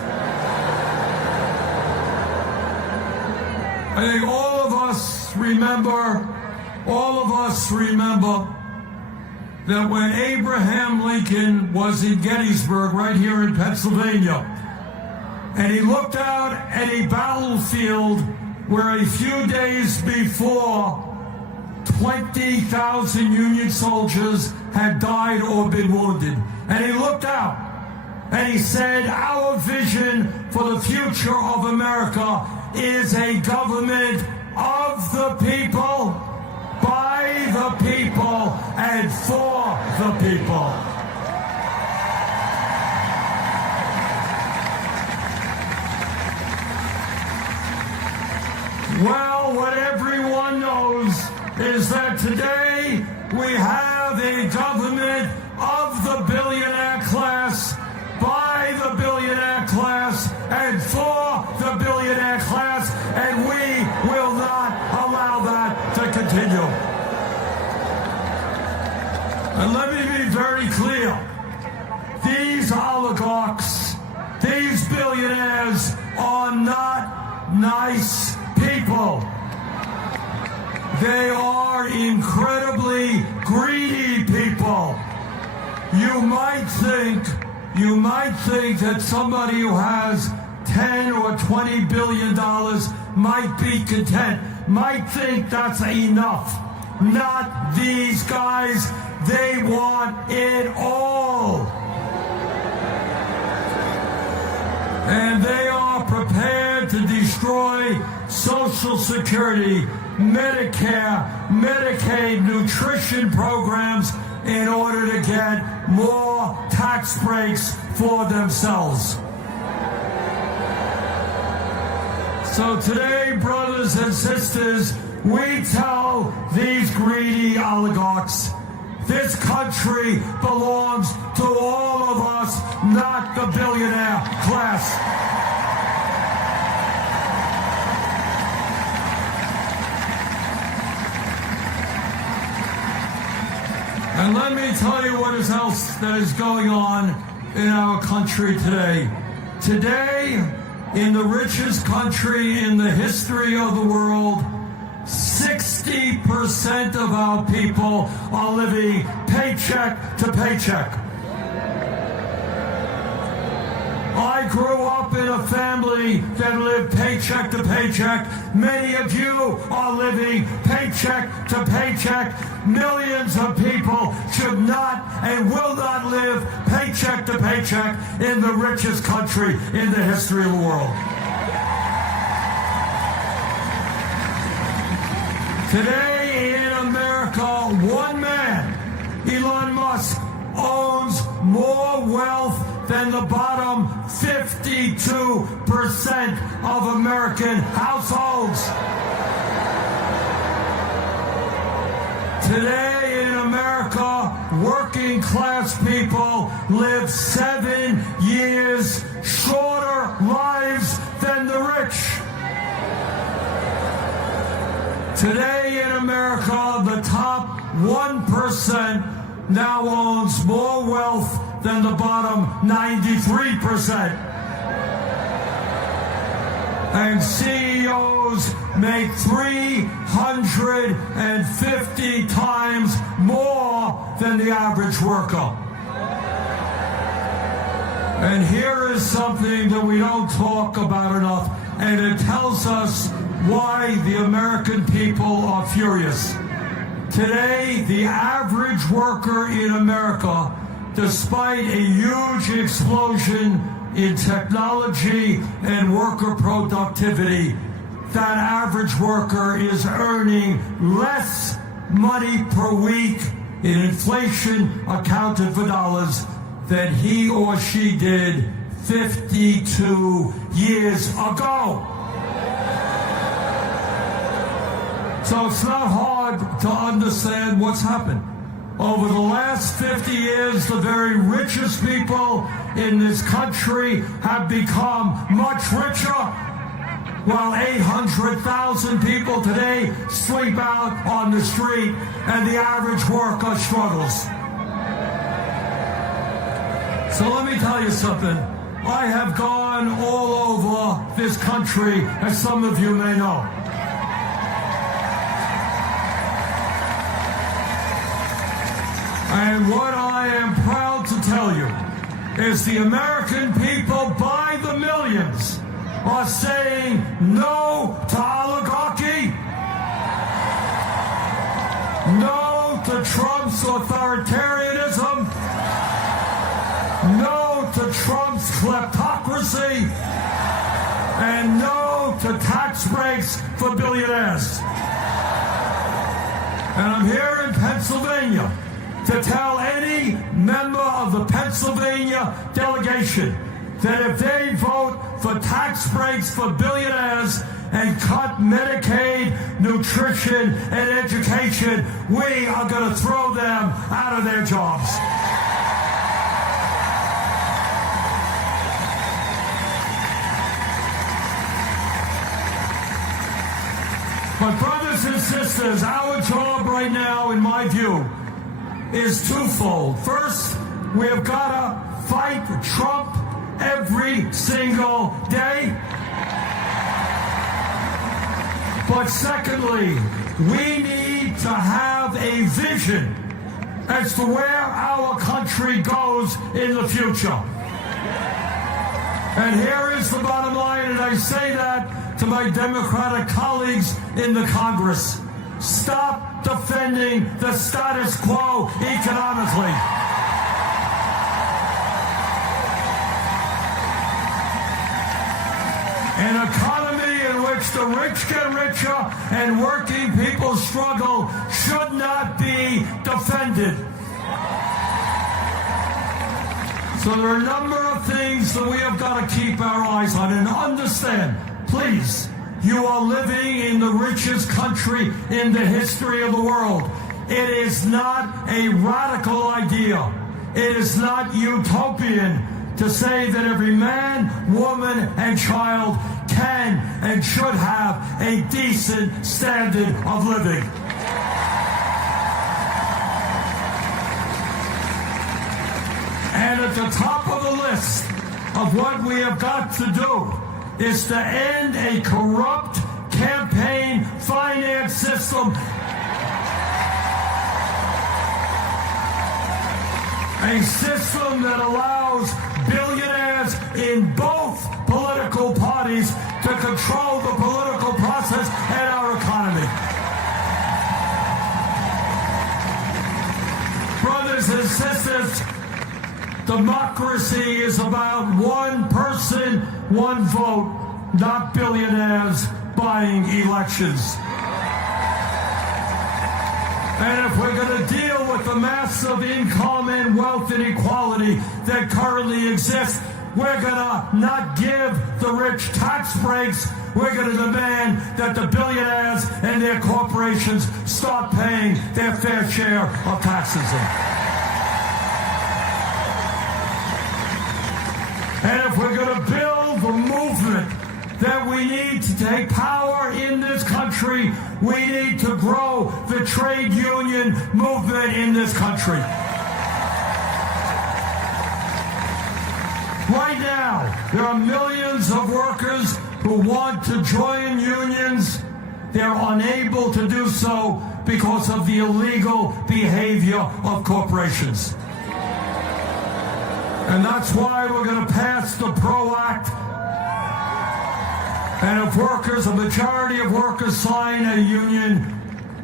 I think all of us remember that when Abraham Lincoln was in Gettysburg, right here in Pennsylvania, and he looked out at a battlefield where a few days before 20,000 Union soldiers had died or been wounded. And he looked out and he said, our vision for the future of America is a government of the people, by the people, and for the people. Well, what everyone knows is that today we have a government of the billionaire class, by the billionaire class, and for the billionaire class, and we not nice people. They are incredibly greedy people. You might think that somebody who has 10 or 20 billion dollars might be content, might think that's enough. Not these guys. They want it all. And they are prepared to destroy Social Security, Medicare, Medicaid, nutrition programs in order to get more tax breaks for themselves. So today, brothers and sisters, we tell these greedy oligarchs, this country belongs to all of us, not the billionaire class. And let me tell you what else that is going on in our country today. Today, in the richest country in the history of the world, 60% of our people are living paycheck to paycheck. I grew up in a family that lived paycheck to paycheck. Many of you are living paycheck to paycheck. Millions of people should not and will not live paycheck to paycheck in the richest country in the history of the world. Today in America, one man, Elon Musk, owns more wealth than the bottom 52% of American households. Today in America, working class people live 7 years shorter lives than the rich. Today in America, the top 1% now owns more wealth than the bottom 93%. And CEOs make 350 times more than the average worker. And here is something that we don't talk about enough, and it tells us why the American people are furious. Today, the average worker in America, despite a huge explosion in technology and worker productivity, that average worker is earning less money per week in inflation accounted for dollars than he or she did 52 years ago. So it's not hard to understand what's happened. Over the last 50 years, the very richest people in this country have become much richer, while 800,000 people today sleep out on the street and the average worker struggles. So let me tell you something. I have gone all over this country, as some of you may know. And what I am proud to tell you is the American people by the millions are saying no to oligarchy, no to Trump's authoritarianism, no to Trump's kleptocracy, and no to tax breaks for billionaires. And I'm here in Pennsylvania to tell any member of the Pennsylvania delegation that if they vote for tax breaks for billionaires and cut Medicaid, nutrition, and education, we are going to throw them out of their jobs. But brothers and sisters, our job right now, in my view, is twofold. First, we have got to fight Trump every single day. But secondly, we need to have a vision as to where our country goes in the future. And here is the bottom line, and I say that to my Democratic colleagues in the Congress. Stop defending the status quo economically. An economy in which the rich get richer and working people struggle should not be defended. So there are a number of things that we have got to keep our eyes on and understand. Please, you are living in the richest country in the history of the world. It is not a radical idea. It is not utopian to say that every man, woman, and child can and should have a decent standard of living. And at the top of the list of what we have got to do is to end a corrupt campaign finance system. A system that allows billionaires in both political parties to control the political process and our economy. Brothers and sisters, democracy is about one person, one vote, not billionaires buying elections. And if we're going to deal with the massive income and wealth inequality that currently exists, we're going to not give the rich tax breaks. We're going to demand that the billionaires and their corporations start paying their fair share of taxes. And if we're going to build the movement that we need to take power in this country, we need to grow the trade union movement in this country. Right now, there are millions of workers who want to join unions. They're unable to do so because of the illegal behavior of corporations. And that's why we're going to pass the PRO Act. And if workers, a majority of workers sign a union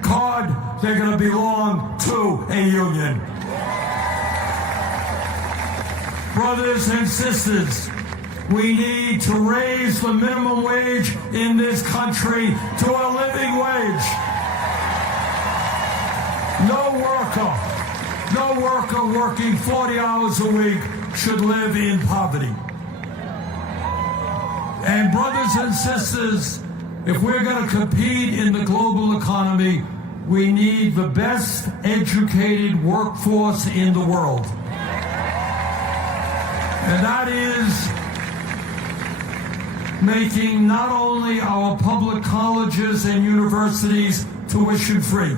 card, they're going to belong to a union. Brothers and sisters, we need to raise the minimum wage in this country to a living wage. No worker working 40 hours a week should live in poverty. And brothers and sisters, if we're going to compete in the global economy, we need the best educated workforce in the world. And that is making not only our public colleges and universities tuition free.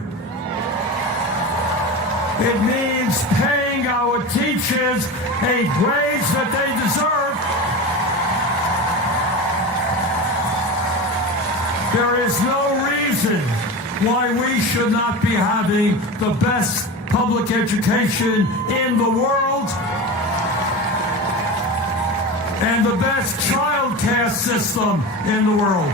It means paying our teachers a wage that they deserve. There is no reason why we should not be having the best public education in the world and the best child care system in the world.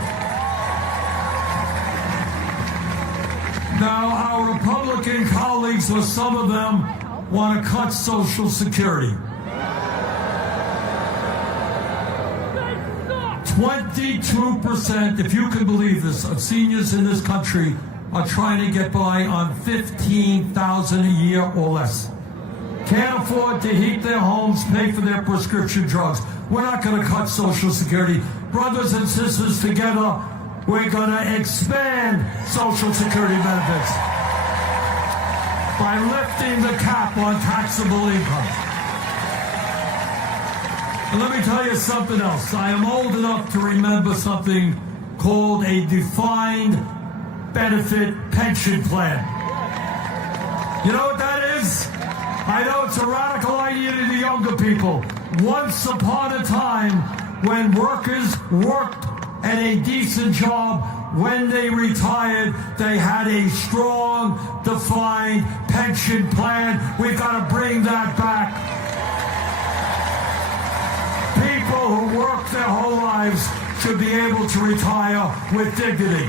Now, our Republican colleagues, or some of them, want to cut Social Security. 22%, if you can believe this, of seniors in this country are trying to get by on $15,000 a year or less. Can't afford to heat their homes, pay for their prescription drugs. We're not going to cut Social Security. Brothers and sisters, together, we're going to expand Social Security benefits by lifting the cap on taxable income. And let me tell you something else. I am old enough to remember something called a defined benefit pension plan. You know what that is? I know it's a radical idea to the younger people. Once upon a time, when workers worked and a decent job when they retired. They had a strong, defined pension plan. We've got to bring that back. People who work their whole lives should be able to retire with dignity.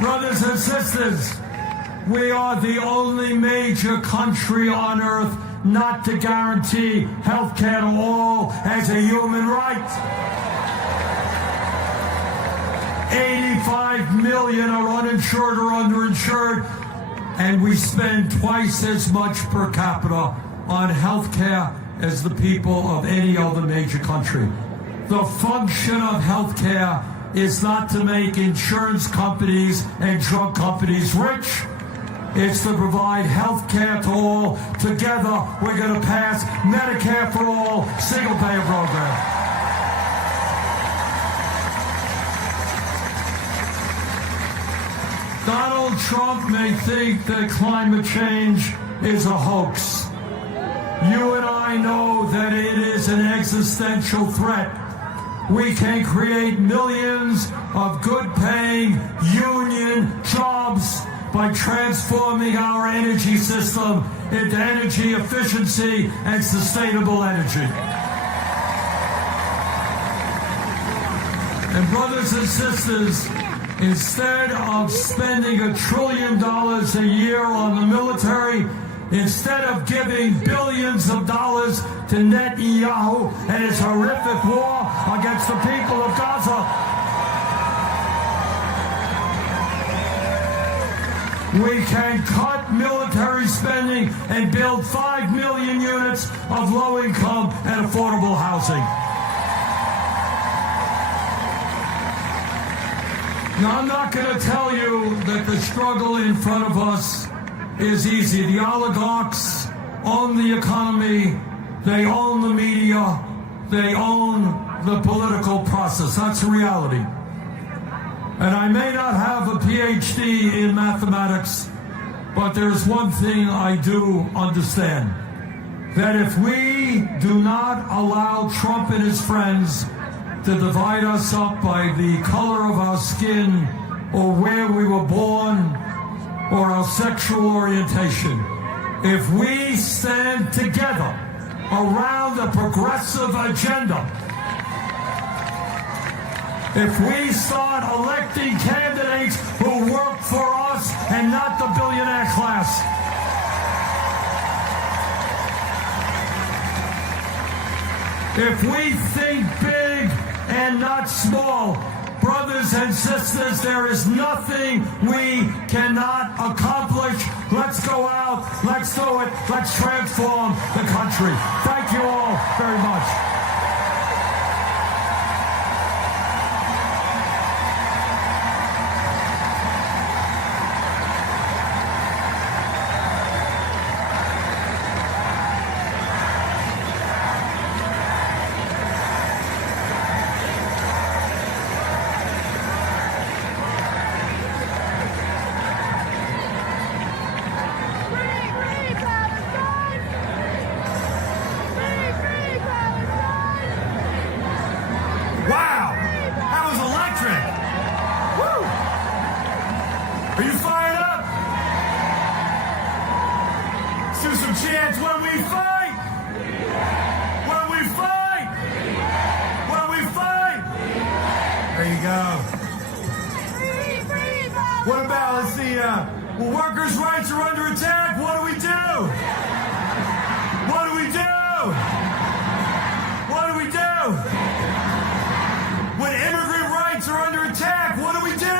Brothers and sisters, we are the only major country on earth not to guarantee health care to all as a human right. 85 million are uninsured or underinsured, and we spend twice as much per capita on health care as the people of any other major country. The function of health care is not to make insurance companies and drug companies rich. It's to provide health care to all. Together, we're going to pass Medicare for all, single-payer program. Donald Trump may think that climate change is a hoax. You and I know that it is an existential threat. We can create millions of good-paying union jobs by transforming our energy system into energy efficiency and sustainable energy. And brothers and sisters, instead of spending $1 trillion a year on the military, instead of giving billions of dollars to Netanyahu and his horrific war against the people of Gaza, we can cut military spending and build 5 million units of low-income and affordable housing. Now, I'm not going to tell you that the struggle in front of us is easy. The oligarchs own the economy, they own the media, they own the political process. That's the reality. And I may not have a PhD in mathematics, but there's one thing I do understand. That if we do not allow Trump and his friends to divide us up by the color of our skin or where we were born or our sexual orientation, if we stand together around a progressive agenda, if we start electing candidates who work for us and not the billionaire class, if we think big and not small, brothers and sisters, there is nothing we cannot accomplish. Let's go out, let's do it, let's transform the country. Thank you all very much. Workers' rights are under attack. What do we do? What do we do? What do we do? When immigrant rights are under attack, what do we do?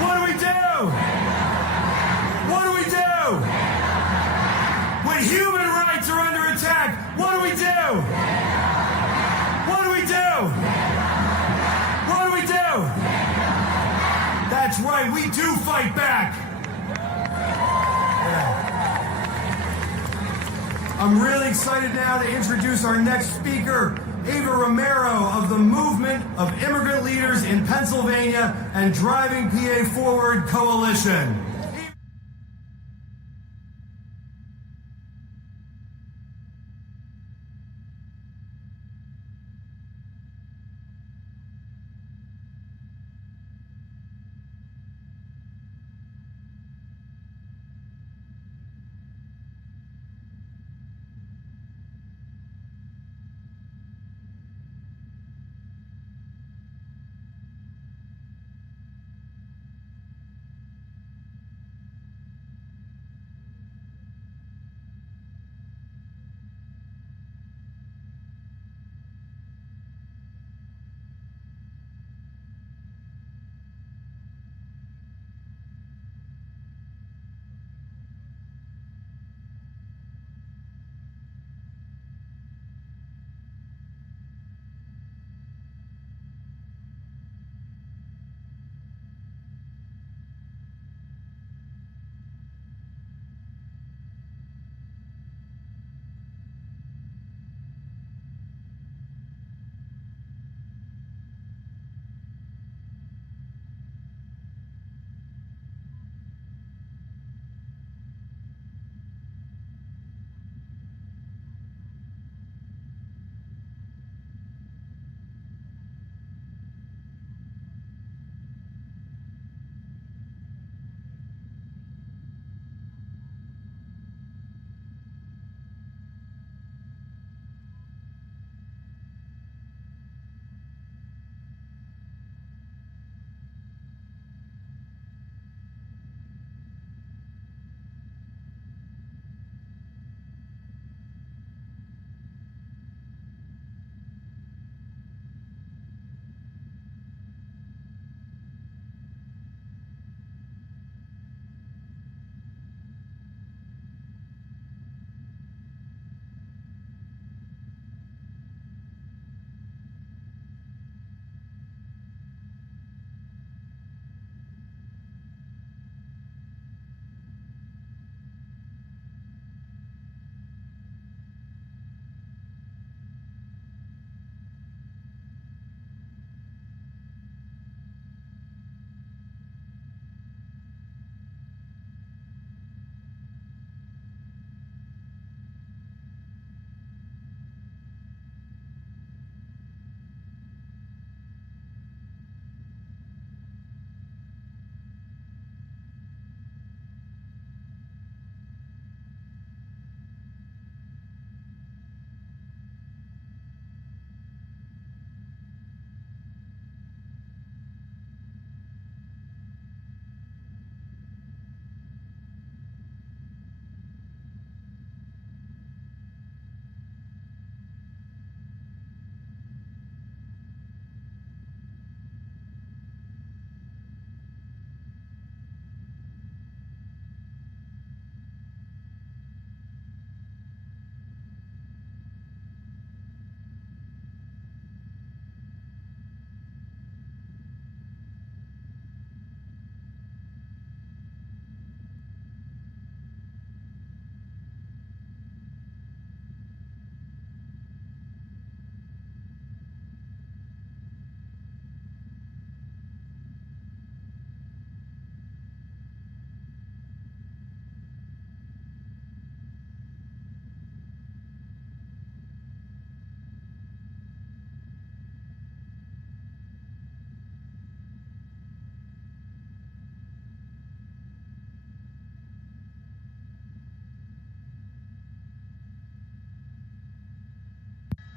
What do we do? What do we do? When human rights are under attack, what do we do? What do we do? What do we do? That's right, we do fight back. I'm really excited now to introduce our next speaker, Ava Romero of the Movement of Immigrant Leaders in Pennsylvania and Driving PA Forward Coalition.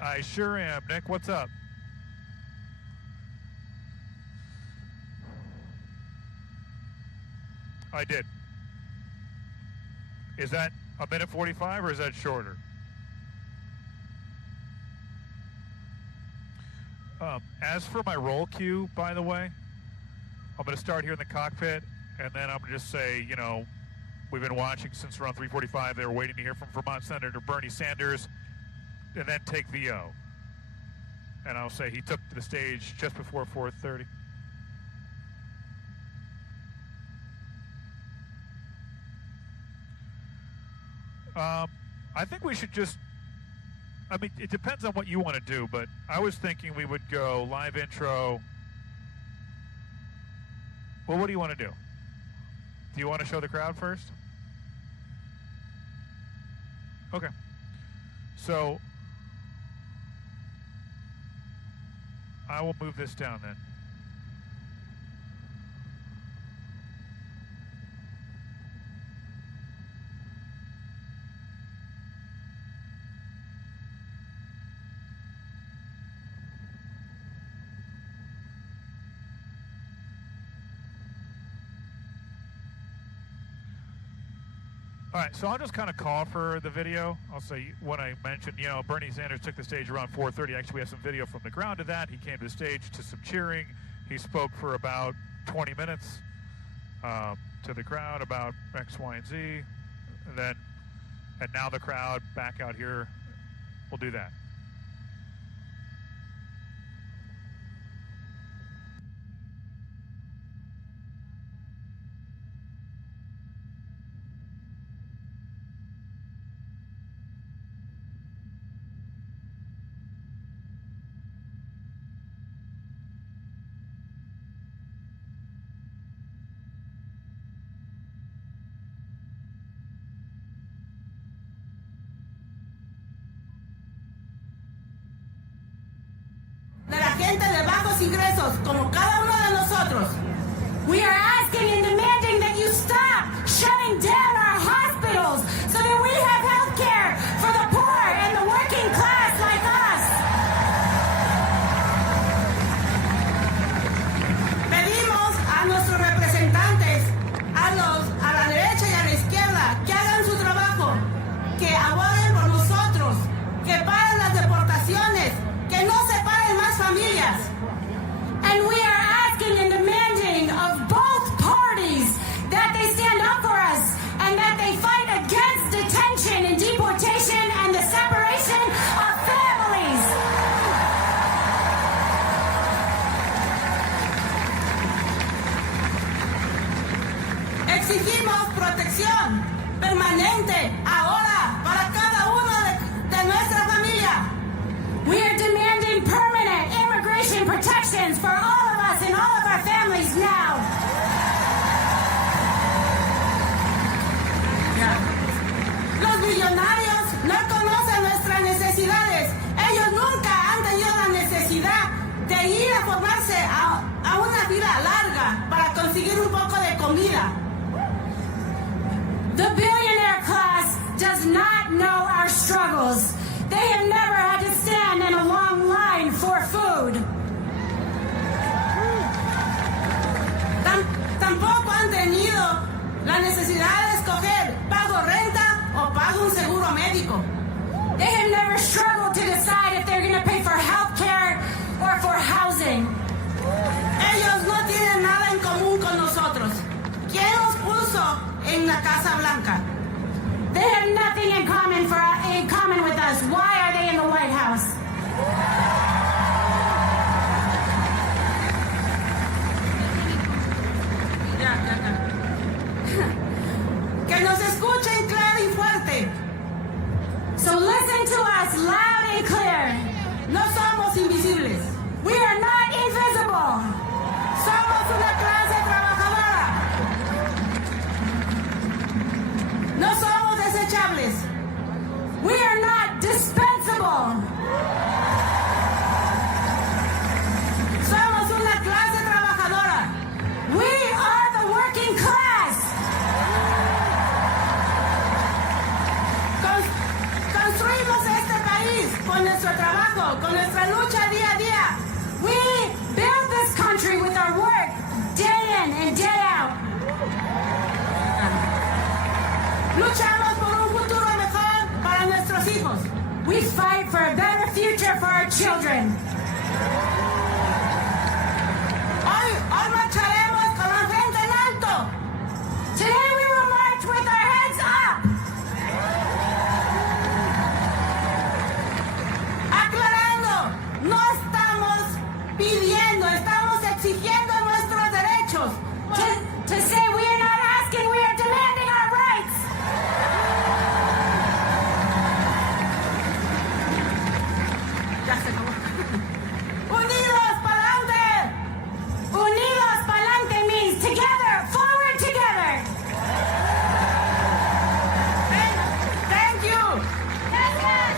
I sure am. Nick, what's up? I did. Is that a minute 45 or is that shorter? As for my roll cue, by the way, I'm going to start here in the cockpit, and then I'm going to just say, you know, we've been watching since around 3:45. They were waiting to hear from Vermont Senator Bernie Sanders, and then take VO. And I'll say he took to the stage just before 4:30. I think we should just, I mean, it depends on what you want to do, but I was thinking we would go live intro. Well, what do you want to do? Do you want to show the crowd first? Okay. So, I will move this down then. All right, so I'll just kind of call for the video. I'll say when I mentioned, you know, Bernie Sanders took the stage around 4:30. Actually, we have some video from the ground of that. He came to the stage to some cheering. He spoke for about 20 minutes to the crowd about X, Y, and Z. And now the crowd back out here will do that. Gente de bajos ingresos, como cada uno de nosotros. We are asking and demanding that you stop shutting down our hospitals so that we have health care for the poor and the working class like us. Pedimos a nuestros representantes, a la derecha y a la izquierda, que hagan su trabajo, que aboguen por nosotros, que paren las deportaciones, que no separen más familias. And we are asking and demanding of both parties that they stand up for us and that they fight against detention and deportation and the separation of families. Exigimos protección permanente ahora para cada uno de nuestra familia. We are demanding permanent immigration protections for all of us and all of our families now. Los millonarios no conocen nuestras necesidades. Ellos nunca han tenido la necesidad de ir a formarse a una vida larga para conseguir un poco de comida. The billionaire class does not know our struggles. They have never had to stand in a long line for food. Tampoco han tenido la necesidad de escoger, ¿pago renta o pago un seguro médico? They have never struggled to decide if they're going to pay for health care or for housing. Ellos no tienen nada en común con nosotros. ¿Quién los puso en la Casa Blanca? They have nothing in common with us. Why are they in the White House? Que nos escuchen claro y fuerte. So listen to us loud and clear. No somos invisibles. We are not invisible. Somos una clase trabajadora. No somos desechables. We are not dispensable. children. Hoy marcharemos con la frente en alto. Today we will march with our heads up. Aclarando, no estamos pidiendo, estamos exigiendo nuestros derechos. To say we are not asking, we are demanding our rights. Ya se acabó. Unidos pa'lante. Unidos pa'lante means together, forward together. Thank you. Gracias.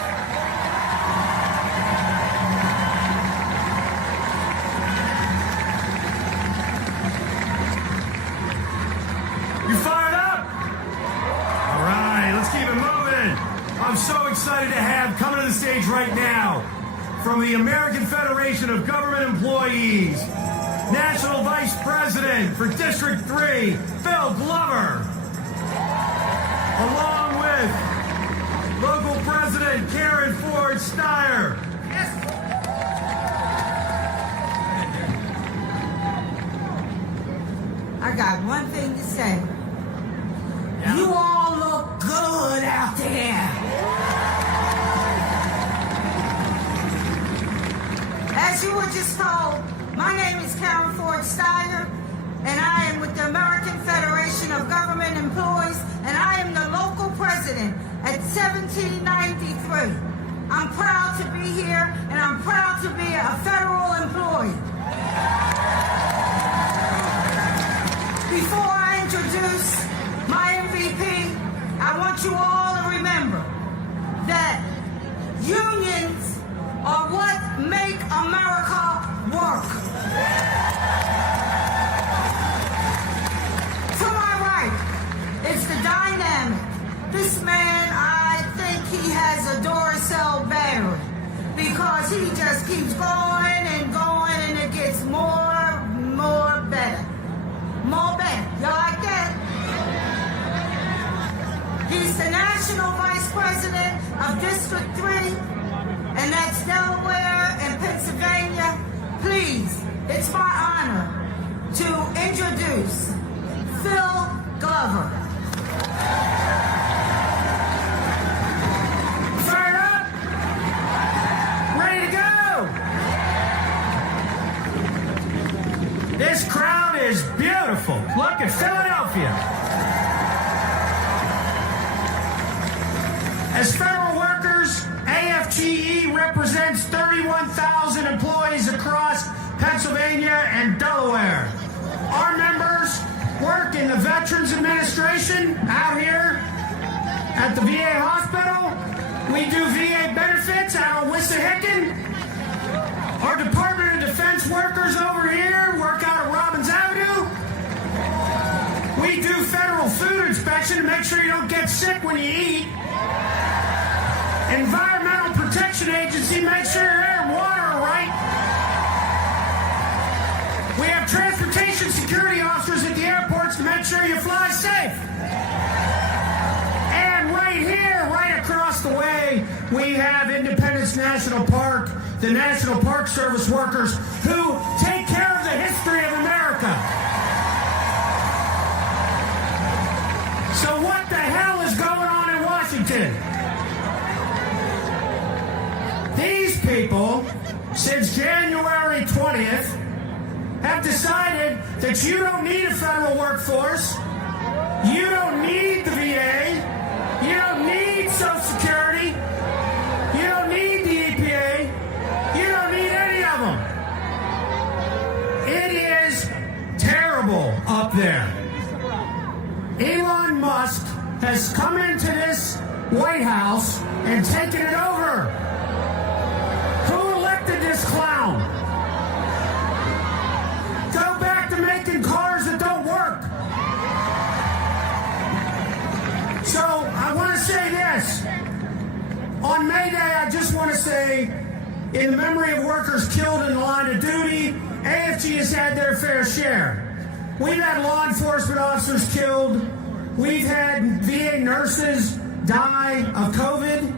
You fired up? All right, let's keep it moving. I'm so excited to have coming to the stage right now from the American Federation of Government Employees, National Vice President for District 3, Phil Glover, along with Local President Karen Ford Steyer. I got one thing to say. You all look good out there. As you were just told, my name is Karen Ford Steyer, and I am with the American Federation of Government Employees, and I am the local president at 1793. I'm proud to be here, and I'm proud to be a federal employee. Before I introduce my MVP, I want you all to remember that unions are what make America work. To my right, it's the dynamic. This man, I think he has a Duracell battery because he just keeps going and it gets more better. More better. Y'all like that? He's the National Vice President of District 3, and that's Delaware and Pennsylvania. Please, it's my honor to introduce Phil Glover. Fired up? Ready to go? This crowd is beautiful. Look at Philadelphia. As federal workers, AFGE represents 31,000 employees across Pennsylvania and Delaware. Our members work in the Veterans Administration out here at the VA hospital. We do VA benefits out of Wissahickon. Our Department of Defense workers over here work out of Robbins Avenue. We do federal food inspection to make sure you don't get sick when you eat. Environmental Protection Agency makes sure your air and water are right. We have transportation security officers at the airports to make sure you fly safe. And right here, right across the way, we have Independence National Park, the National Park Service workers who take care of the history of America. So what the hell is going on in Washington? These people, since January 20th, have decided that you don't need a federal workforce, you don't need the VA, you don't need Social Security, you don't need the EPA, you don't need any of them. It is terrible up there. Elon Musk has come into this White House and taken it over. Who elected this clown? Go back to making cars that don't work. So I want to say this. On May Day, I just want to say, in the memory of workers killed in the line of duty, AFG has had their fair share. We've had law enforcement officers killed. We've had VA nurses die of COVID.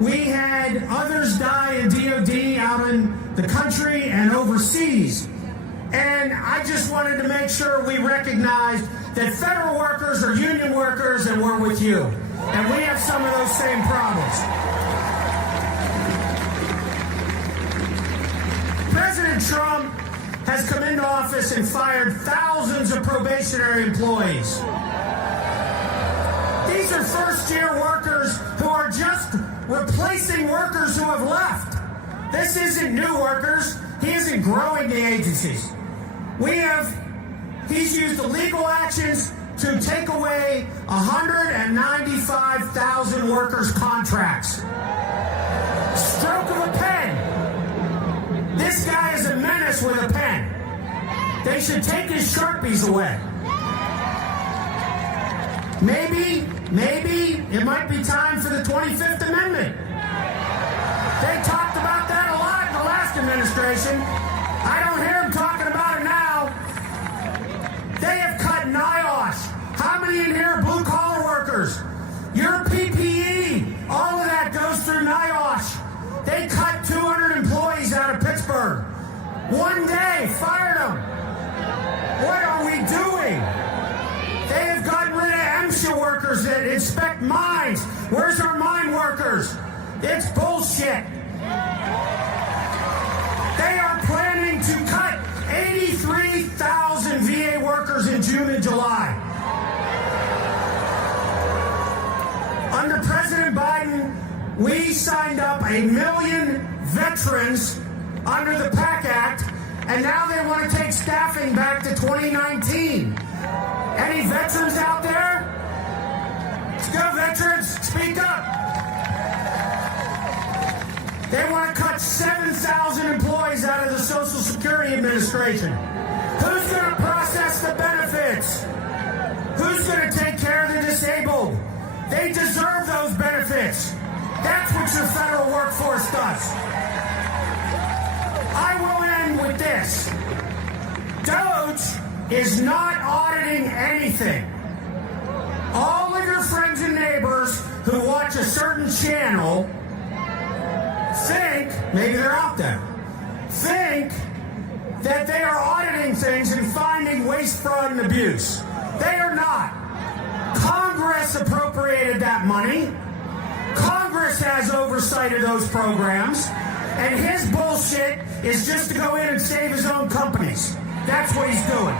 We had others die in DOD out in the country and overseas. And I just wanted to make sure we recognized that federal workers are union workers and we're with you. And we have some of those same problems. President Trump has come into office and fired thousands of probationary employees. These are first-year workers who are just replacing workers who have left. This isn't new workers. He isn't growing the agencies. He's used illegal actions to take away 195,000 workers' contracts. Stroke of a pen. This guy is a menace with a pen. They should take his Sharpies away. Maybe it might be time for the 25th Amendment. They talked about that a lot in the last administration. I don't hear them talking about it now. They have cut NIOSH. How many in here are blue-collar workers? Your PPE, all of that goes through NIOSH. They cut 200 employees out of Pittsburgh. One day, fired them. What are we doing? They have gotten rid of MSHA workers that inspect mines. Where's our mine workers? It's bullshit. They are planning to cut 83,000 VA workers in June and July. Under President Biden, we signed up 1 million veterans under the PAC Act, and now they want to take staffing back to 2019. Any veterans out there? Let's go, veterans. Speak up. They want to cut 7,000 employees out of the Social Security Administration. Who's going to process the benefits? Who's going to take care of the disabled? They deserve those benefits. That's what your federal workforce does. I will end with this. DOGE is not auditing anything. All of your friends and neighbors who watch a certain channel think, maybe they're out there, think that they are auditing things and finding waste, fraud, and abuse. They are not. Congress appropriated that money. Congress has oversight of those programs. And his bullshit is just to go in and save his own companies. That's what he's doing.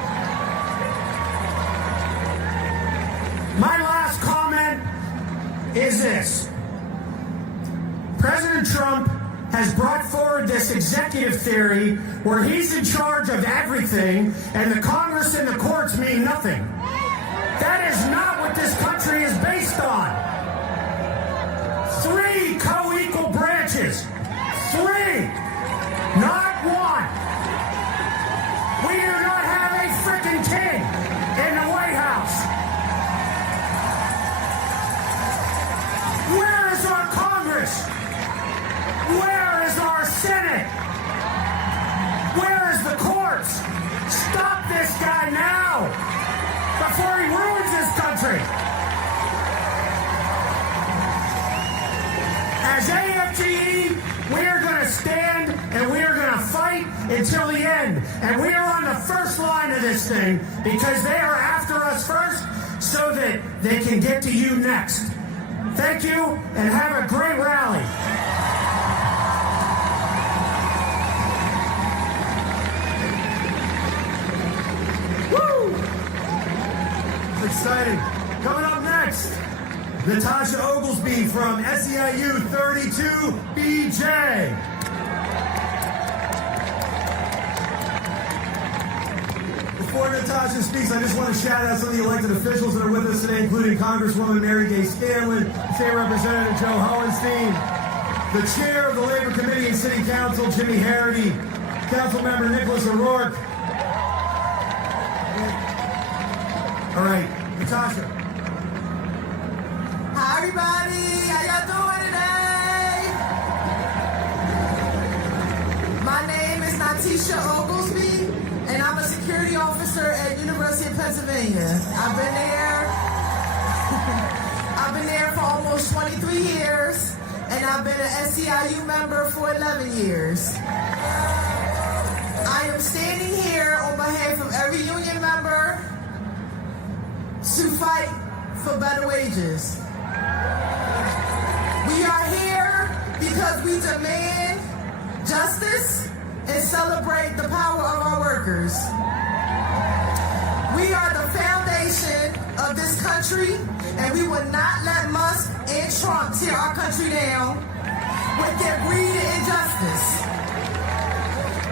My last comment is this. President Trump has brought forward this executive theory where he's in charge of everything and the Congress and the courts mean nothing. That is not what this country is based on. 3 co-equal branches. 3, not 1. We do not have a freaking king in the White House. Where is our Congress? Where is our Senate? Where is the courts? Stop this guy now before he ruins this country. As AFGE, we are going to stand and we are going to fight until the end. And we are on the first line of this thing because they are after us first so that they can get to you next. Thank you and have a great rally. Woo! It's exciting. Coming up next, Natasha Oglesby from SEIU 32BJ. Before Natasha speaks, I just want to shout out some of the elected officials that are with us today, including Congresswoman Mary Gay Scanlon, State Representative Joe Hohenstein, the Chair of the Labor Committee and City Council, Jimmy Harity, Councilmember Nicholas O'Rourke. All right, Natasha. Hi, everybody. How y'all doing today? My name is Natasha Oglesby, and I'm a security officer at University of Pennsylvania. I've been there for almost 23 years, and I've been an SEIU member for 11 years. I am standing here on behalf of every union member to fight for better wages. We are here because we demand justice and celebrate the power of our workers. We are the foundation of this country, and we will not let Musk and Trump tear our country down with their greed and injustice.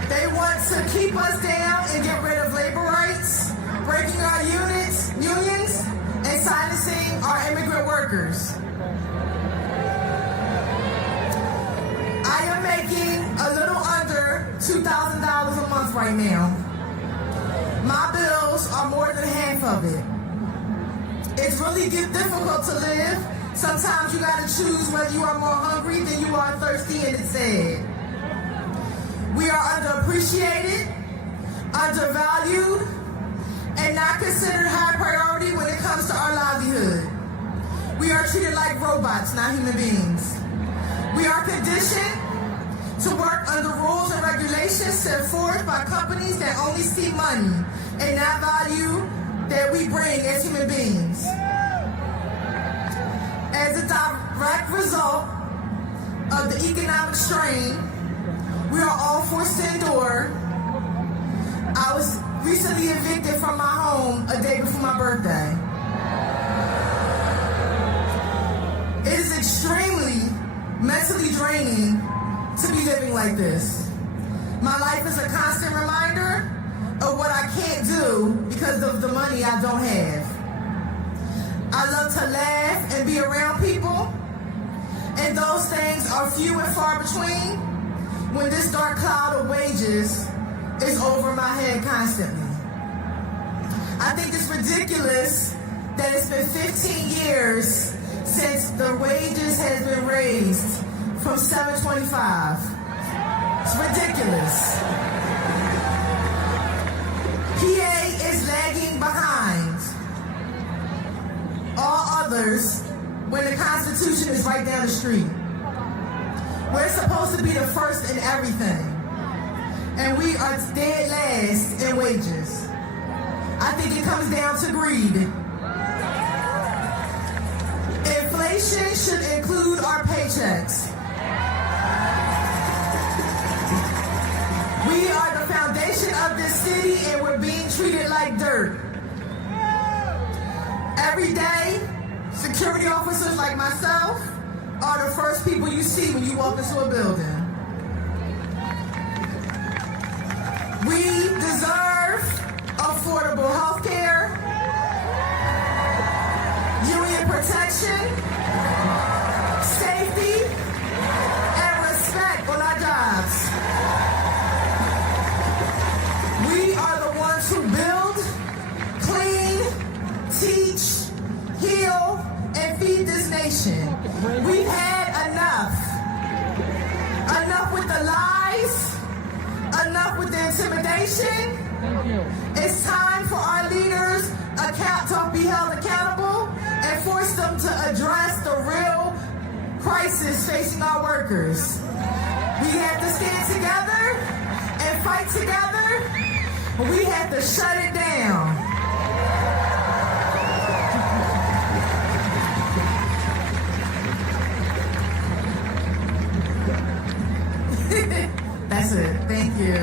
They want to keep us down and get rid of labor rights, breaking our unions, and silencing our immigrant workers. I am making a little under $2,000 a month right now. My bills are more than half of it. It's really difficult to live. Sometimes you gotta choose whether you are more hungry than you are thirsty, and it's sad. We are underappreciated, undervalued, and not considered high priority when it comes to our livelihood. We are treated like robots, not human beings. We are conditioned to work under rules and regulations set forth by companies that only see money and not value that we bring as human beings. As a direct result of the economic strain we are all forced to endure, I was recently evicted from my home a day before my birthday. It is extremely mentally draining to be living like this. My life is a constant reminder of what I can't do because of the money I don't have. I love to laugh and be around people, and those things are few and far between when this dark cloud of wages is over my head constantly. I think it's ridiculous that it's been 15 years since the wages has been raised from $7.25. It's ridiculous. PA is lagging behind all others when the Constitution is right down the street. We're supposed to be the first in everything, and we are dead last in wages. I think it comes down to greed. Inflation should include our paychecks. We are the foundation of this city, and we're being treated like dirt. Every day, security officers like myself are the first people you see when you walk into a building. We deserve affordable health care, union protection, safety, and respect on our jobs. We are the ones who build, clean, teach, heal, and feed this nation. We've had enough. Enough with the lies, enough with the intimidation. It's time for our leaders to be held accountable and force them to address the real crisis facing our workers. We have to stand together and fight together. We have to shut it down. That's it. Thank you.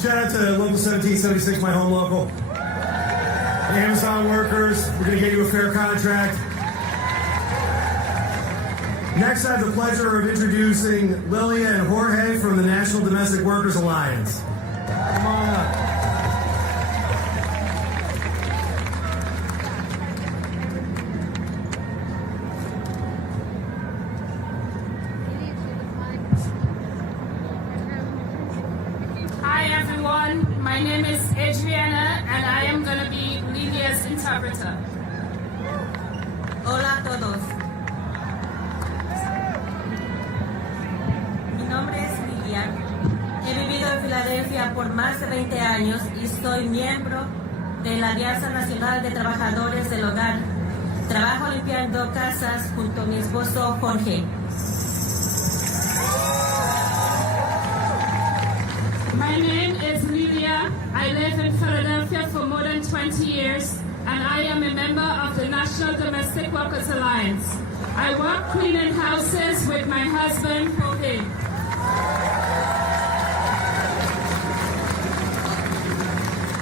Shout out to Local 1776, my home local. The Amazon workers, we're going to get you a fair contract. Next, I have the pleasure of introducing Lilia and Jorge from the National Domestic Workers Alliance. Come on up. Hi everyone, my name is Adriana and I am going to be Lidia's interpreter. Hola a todos. Mi nombre es Lidia. He vivido en Filadelfia por más de 20 años y soy miembro de la Alianza Nacional de Trabajadores del Hogar. Trabajo limpiando casas junto a mi esposo Jorge. My name is Lilia. I live in Philadelphia for more than 20 years, and I am a member of the National Domestic Workers Alliance. I work cleaning houses with my husband, Jorge.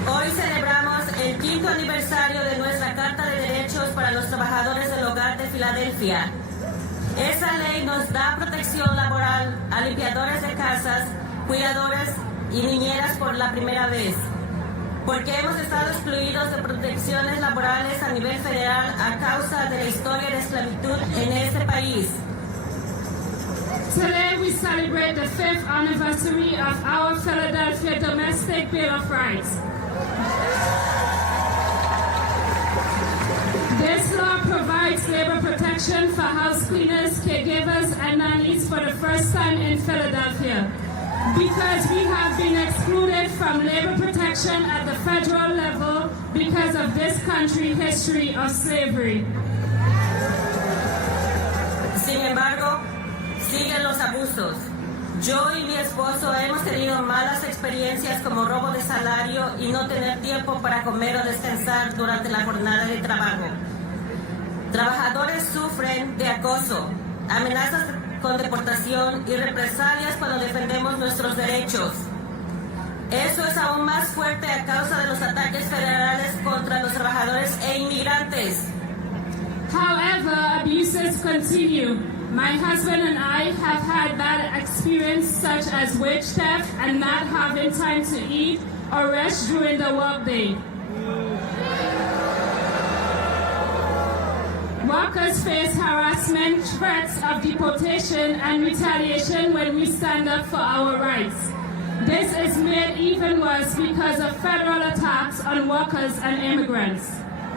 Hoy celebramos el 5º aniversario de nuestra Carta de Derechos para los Trabajadores del Hogar de Filadelfia. Esa ley nos da protección laboral a limpiadores de casas, cuidadoras y niñeras por la primera vez, porque hemos estado excluidos de protecciones laborales a nivel federal a causa de la historia de esclavitud en este país. Today we celebrate the 5th anniversary of our Philadelphia Domestic Bill of Rights. This law provides labor protection for house cleaners, caregivers, and nannies for the first time in Philadelphia, because we have been excluded from labor protection at the federal level because of this country's history of slavery. Sin embargo, siguen los abusos. Yo y mi esposo hemos tenido malas experiencias como robo de salario y no tener tiempo para comer o descansar durante la jornada de trabajo. Trabajadores sufren de acoso, amenazas con deportación y represalias cuando defendemos nuestros derechos. Eso es aún más fuerte a causa de los ataques federales contra los trabajadores e inmigrantes. However, abuses continue. My husband and I have had bad experiences such as wage theft and not having time to eat or rest during the workday. Workers face harassment, threats of deportation, and retaliation when we stand up for our rights. This is made even worse because of federal attacks on workers and immigrants.